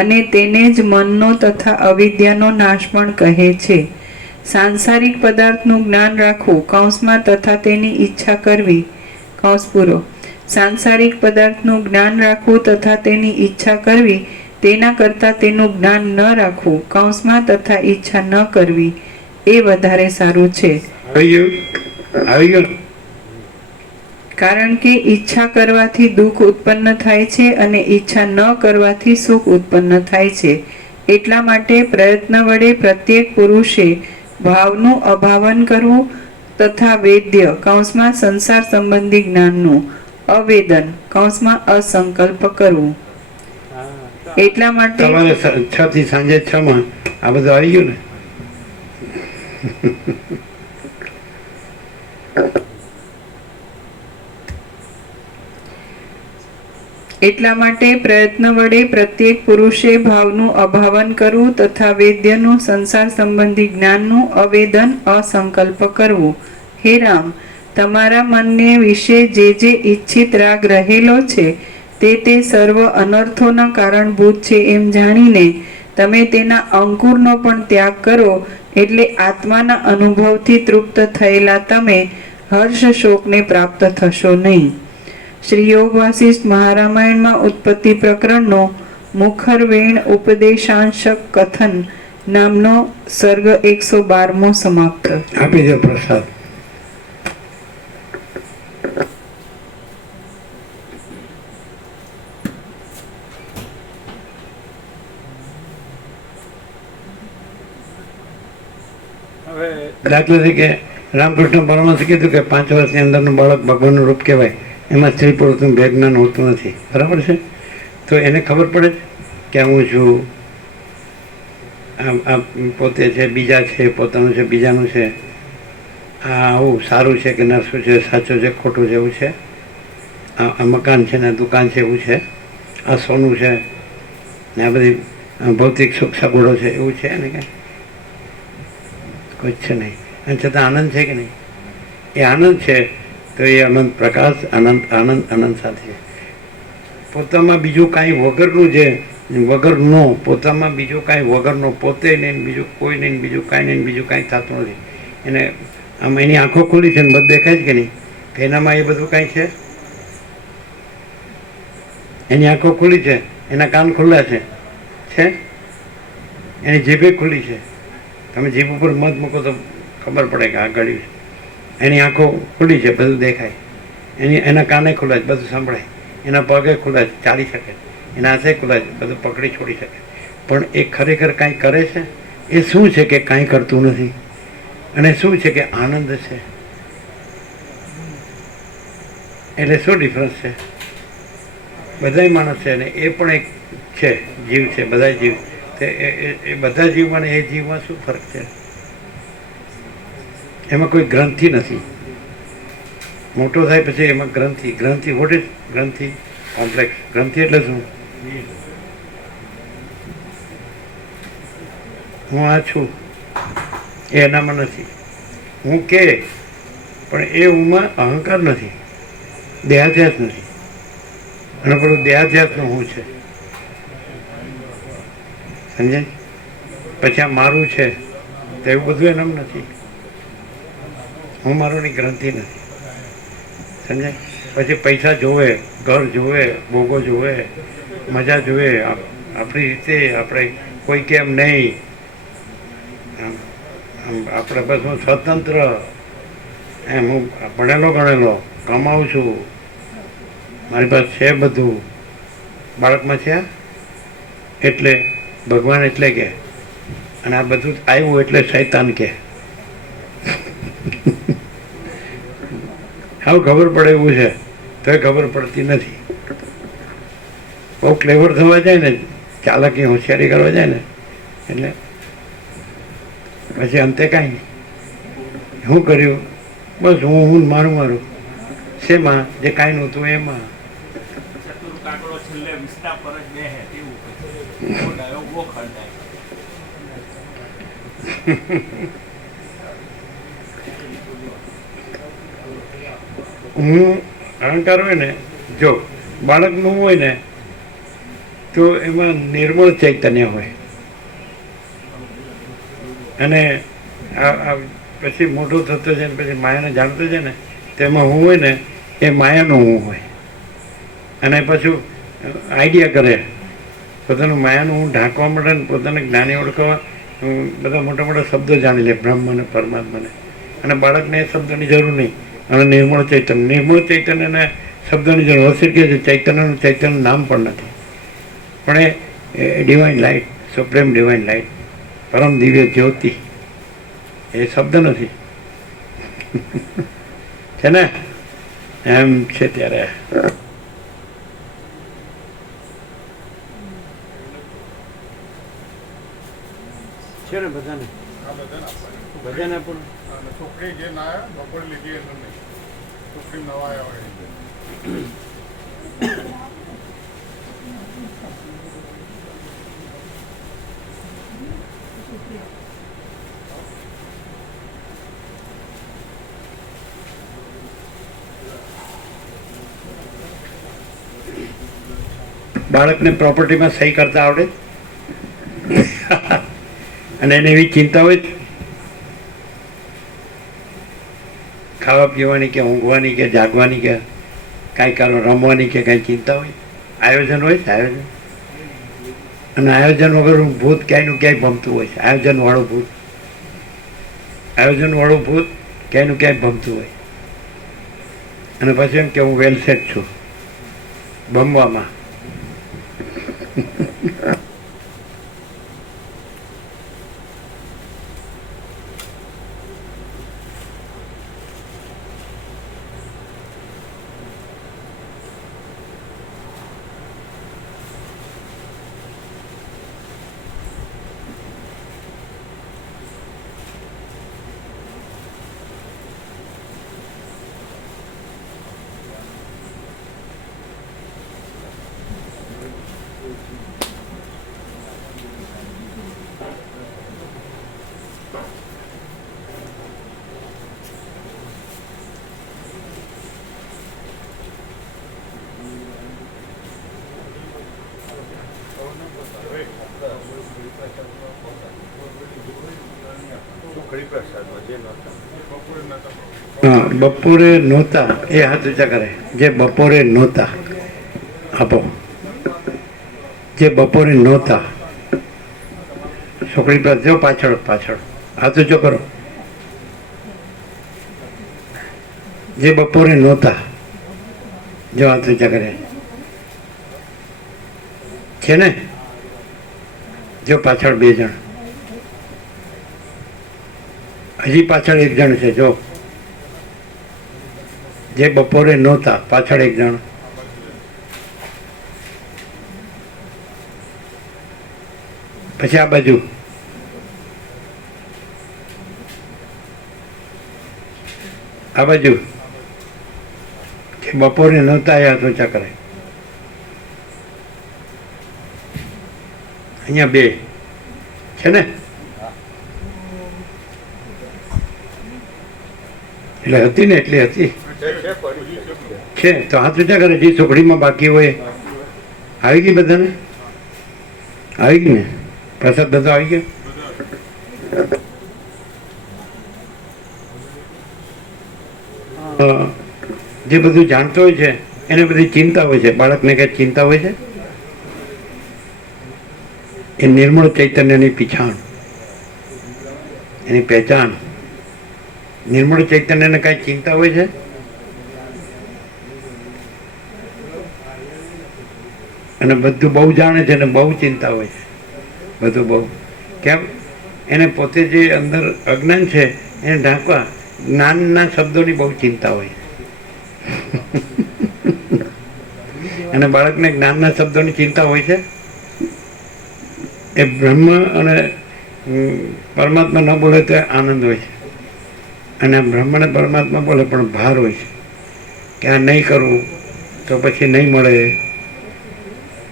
અને તેને જ મનનો તથા અવિદ્યાનો નાશ પણ કહે છે. સાંસારિક પદાર્થનું જ્ઞાન રાખવું કૌંસમાં તથા તેની ઈચ્છા કરવી કૌંસ પૂરો. સાંસારિક પદાર્થનું જ્ઞાન રાખવું તથા તેની ઈચ્છા કરવી તેના કરતાં તેનું જ્ઞાન ન રાખવું કૌંસમાં તથા ઈચ્છા ન કરવી એ વધારે સારું છે. આવી ગયું. કારણ કે ઈચ્છા કરવાથી દુઃખ ઉત્પન્ન થાય છે અને ઈચ્છા ન કરવાથી સુખ ઉત્પન્ન થાય છે. એટલા માટે પ્રયત્ન વડે પ્રત્યેક પુરુષે ભાવનું અભાવન કરવું તથા વેદ્ય કૌંસમાં સંસાર સંબંધી જ્ઞાનનું અવેદન કૌંસમાં અસંકલ્પ કરવું. એટલા માટે તમારે 6 થી સાંજે 6 માં આ બધું આવી ગયું ને. એટલા માટે પ્રયત્ન વડે પ્રત્યેક પુરુષે ભાવનું અભાવન કરવું તથા વેદ્યનું સંસાર સંબંધી જ્ઞાનનું અવેદન અસંકલ્પ કરવું. હે રામ, તમારા મનને વિશે જે ઈચ્છિત રાગ રહેલો છે તે સર્વ અનર્થોના કારણભૂત છે એમ જાણીને તમે તેના અંકુરનો પણ ત્યાગ કરો, એટલે આત્માના અનુભવથી તૃપ્ત થયેલા તમે હર્ષ શોકને પ્રાપ્ત થશો નહીં. શ્રી યોગ વાસિષ્ઠ મહારામાયણમાં ઉત્પત્તિ પ્રકરણનો મુખરવેણ ઉપદેશાંશક કથન નામનો સર્ગ 112મો સમાપ્ત. આપી દો પ્રસાદ. હવે દાખલા તરીકે રામકૃષ્ણ પરમહંસે કીધું કે 5 વર્ષની અંદરનું બાળક ભગવાનનું રૂપ કહેવાય, એમાં સ્ત્રી પુરુષનું ભેદ જ્ઞાન હોતું નથી. બરાબર છે? તો એને ખબર પડે કે હું છું, આ પોતે છે, બીજા છે, પોતાનું છે, બીજાનું છે, આ આવું સારું છે કે નરસું છે, સાચું છે, ખોટું છે, એવું છે, આ મકાન છે ને દુકાન છે, એવું છે, આ સોનું છે ને આ બધી ભૌતિક સુખ સગવડો છે, એવું છે ને કાંઈ કોઈ છે નહીં. અને છતાં આનંદ છે કે નહીં? એ આનંદ છે તો એ અનંત પ્રકાશ, આનંદ આનંદ આનંદ સાથે પોતામાં બીજું કાંઈ વગરનું જે વગરનો, પોતામાં બીજું કાંઈ વગરનો, પોતે નહીં, બીજું કોઈ નહીં, બીજું કાંઈ નહીં, બીજું કાંઈ થતું નથી. એને આમ એની આંખો ખુલી છે ને બધું દેખાય છે કે નહીં? કે એનામાં એ બધું કાંઈ છે? એની આંખો ખુલી છે, એના કાન ખુલ્લા છે, એની જીભે ખુલ્લી છે. તમે જીભ ઉપર મધ મૂકો તો ખબર પડે કે આ ગળ્યું છે. એની આંખો ખુલ્લી છે, બધું દેખાય. એના કાને ખુલ્લા છે, બધું સંભળાય. એના પગે ખુલ્લા છે, ચાલી શકે. એના હાથે ખુલ્લા છે, બધું પકડી છોડી શકે. પણ એ ખરેખર કાંઈ કરે છે? એ શું છે કે કાંઈ કરતું નથી? અને શું છે કે આનંદ છે? એટલે શું ડિફરન્સ છે? બધાય માણસ છે અને એ પણ એક છે, જીવ છે, બધા જીવ. એ બધા જીવમાં ને એ જીવમાં શું ફરક છે? એમાં કોઈ ગ્રંથિ નથી. મોટો થાય પછી એમાં ગ્રંથિ વોટ ઇઝ ગ્રંથિ? કોમ્પ્લેક્સ. ગ્રંથિ એટલે શું? હું આ છું એ એનામાં નથી. હું કે પણ એ હુંમાં અહંકાર નથી, દેહાધ્યાસ નથી. અને પેલું દેહાધ્યાસનો હું છે, સમજાય? પછી આ મારું છે તો એવું બધું એનામ નથી. હું મારોની ગ્રંથિ નથી, સમજાય? પછી પૈસા જોવે, ઘર જોવે, ભોગો જોવે, મજા જોવે, આપણી રીતે, આપણે કોઈ કેમ નહીં, આપણે બસ હું સ્વતંત્ર, એમ હું ભણેલો ગણેલો, કમાઉં છું, મારી પાસે છે બધું. બાળકમાં છે એટલે ભગવાન એટલે કે, અને આ બધું આવ્યું એટલે શૈતાન કે. હવે ખબર પડે એવું છે તોય ખબર પડતી નથી. બહુ ક્લેવર થવા જાય ને, ચાલાકી હોશિયારી કરવા જાય ને, એટલે પછી અંતે કાંઈ શું કર્યું? બસ હું મારું શેમાં? જે કાંઈ નહોતું એમાં. હું અહંકાર હોય ને, જો બાળકનું હોય ને તો એમાં નિર્મળ ચૈતન્ય હોય. અને આ પછી મોટું થતું છે ને પછી માયાને જાણતું છે ને, તેમાં હું હોય ને એ માયાનું હું હોય. અને પાછું આઈડિયા કરે, પોતાનું માયાનું હું ઢાંકવા માટે ને પોતાને જ્ઞાની ઓળખવા બધા મોટા મોટા શબ્દો જાણી લે, બ્રહ્મ અને પરમાત્માને. અને બાળકને એ શબ્દોની જરૂર નહીં. અને નિર્મળ ચૈતન્યને શબ્દોની જરૂર. હોશિયાર કહે છે ચૈતન્યનું નામ પણ નથી, પણ એ ડિવાઇન લાઇટ, સુપ્રેમ ડિવાઇન લાઇટ, પરમ દિવ્ય જ્યોતિ, એ શબ્દ નથી. છે ને? એમ છે ત્યારે છે ને બધાને પણ છોકરી જે ના બપોરે લીધી એનું નહીં, છોકરી નવા આવ્યા હોય. બાળકને પ્રોપર્ટીમાં સહી કરતા આવડે અને એને એવી ચિંતા હોય ખાવા પીવાની કે ઊંઘવાની કે જાગવાની કે કાંઈ કારો રમવાની કે કાંઈ ચિંતા હોય? આયોજન હોય છે આયોજન. અને આયોજન વગરનું ભૂત ક્યાંયનું ક્યાંય ભમતું હોય છે. આયોજનવાળું ભૂત ક્યાંયનું ક્યાંય ભમતું હોય. અને પછી એમ કે હું વેલ સેટ છું ભમવામાં. હા, બપોરે નહોતા એ હાથ ઊંચા કરે. જે બપોરે નહોતા આપો. જે બપોરે નહોતા છોકરી પર જો પાછળ પાછળ હાથ ઊંચો કરો. જે બપોરે નહોતા જો હાથ ઊંચા કરે છે ને. જો પાછળ 2 જણ, હજી પાછળ 1 જણ છે. જો જે બપોરે નહોતા પાછળ 1 જણ. પછી આ બાજુ જે બપોરે નહોતા એ હાથ ઊંચા કરે. અહીંયા 2 છે ને. એટલે હતી ને એટલી હતી છે તો હાથ ઊંચા કરે. જે છોકરીમાં બાકી હોય આવી ગઈ. બધાને આવી ગઈ ને. પ્રસાદ બધો આવી ગયો. જે બધું જાણતો હોય છે એને બધી ચિંતા હોય છે. બાળકને કંઈ ચિંતા હોય છે. એ નિર્મળ ચૈતન્યની પીછાણ, એની પહેચાન. નિર્મળ ચૈતન્યને કાંઈ ચિંતા હોય છે? અને બધું બહુ જાણે છે ને બહુ ચિંતા હોય છે. બધું બહુ કેમ? એને પોતે જે અંદર અજ્ઞાન છે એને ઢાંકવા જ્ઞાનના શબ્દોની બહુ ચિંતા હોય. અને બાળકને જ્ઞાનના શબ્દોની ચિંતા હોય છે. એ બ્રહ્મ અને પરમાત્મા ન બોલે તો આનંદ હોય છે. અને બ્રહ્મ અને પરમાત્મા બોલે પણ ભાર હોય છે કે આ નહીં કરવું તો પછી નહીં મળે,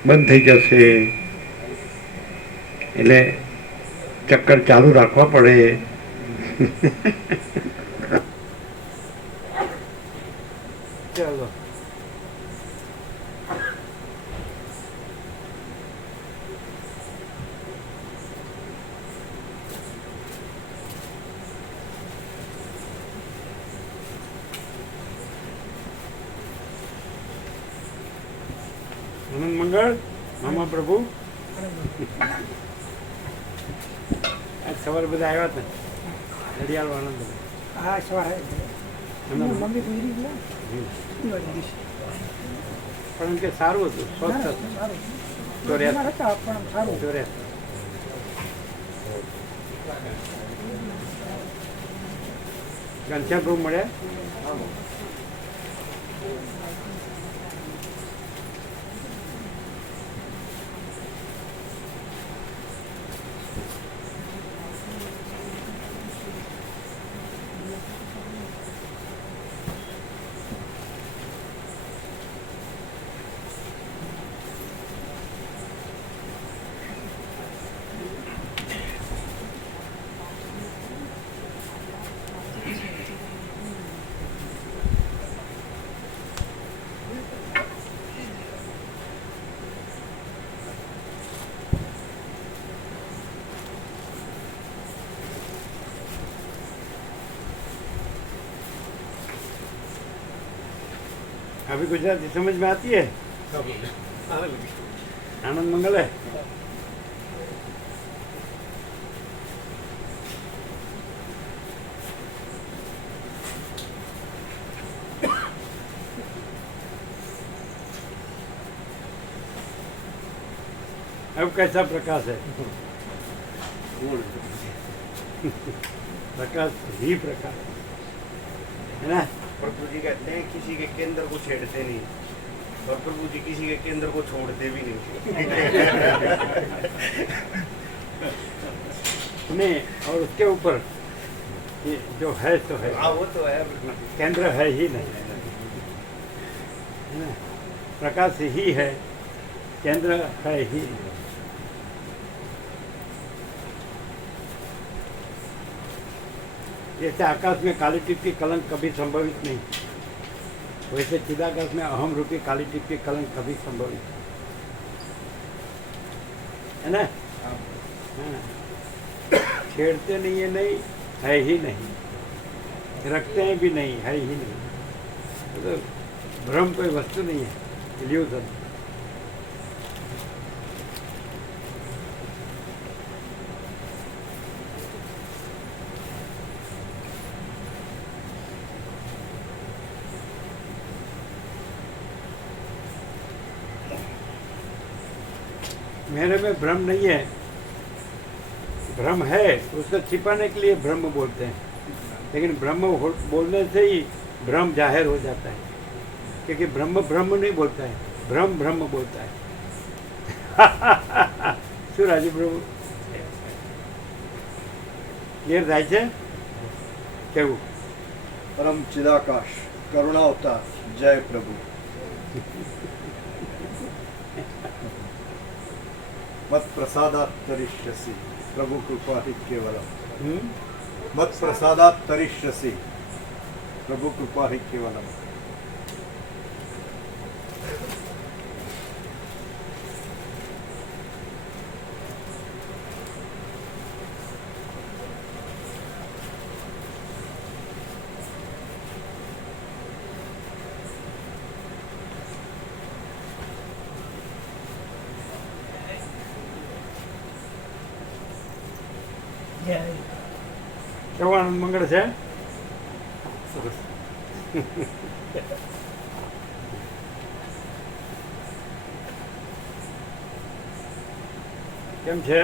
બંધ થઈ જશે. એટલે ચક્કર ચાલુ રાખવા પડે. ચાલો આનંદ મંગળ મામા પ્રભુ. આજ સવારે બધા આવ્યા હતા ઘડિયાળો આનંદ. હા સવારે મમ્મી ગુજરી ગયા પણ એમ કે સારું હતું, સ્વસ્થ હતું. હતા પણ સારું. ઘનશ્યામ પ્રભુ મળ્યા. अभी गुजराती समझ में आती है? आनंद मंगल है। अब कैसा प्रकाश है? प्रकाश ही प्रकाश है ना। प्रभु जी कहते हैं किसी के केंद्र को छेड़ते नहीं और प्रभु जी किसी के केंद्र को छोड़ते भी नहीं। नहीं, और उसके ऊपर ये जो है तो है, हाँ वो तो है। केंद्र है ही नहीं, है ना। प्रकाश ही है, केंद्र है ही नहीं। जैसे आकाश में काली टिप की कलंक कभी संभवित नहीं, वैसे चिदाकाश में अहम रूपी काली टिप की कलंक कभी संभवित है ना। हाँ। छेड़ते नहीं है, नहीं है ही नहीं, रखते हैं भी नहीं, है ही नहीं। तो भ्रम कोई वस्तु नहीं है, इल्यूजन। मेरे में भ्रम नहीं है, भ्रम है, उसको छिपाने के लिए ब्रह्म बोलते हैं, लेकिन ब्रह्म बोलने से ही भ्रम जाहिर हो जाता है, क्योंकि ब्रह्म ब्रह्म नहीं बोलता है, भ्रम ब्रह्म बोलता है। શું રાજુ પ્રભુ ક્લિયર થાય છે કેવું? परम चिदाकाश करुणा अवतार जय प्रभु। मत प्रसादात् तरिष्यसि प्रभु कृपा हि केवलम। मत प्रसादात् तरिष्यसि प्रभु कृपा हि केवलम। કેવો આનંદ મંગળ છે? સરસ. કેમ છે?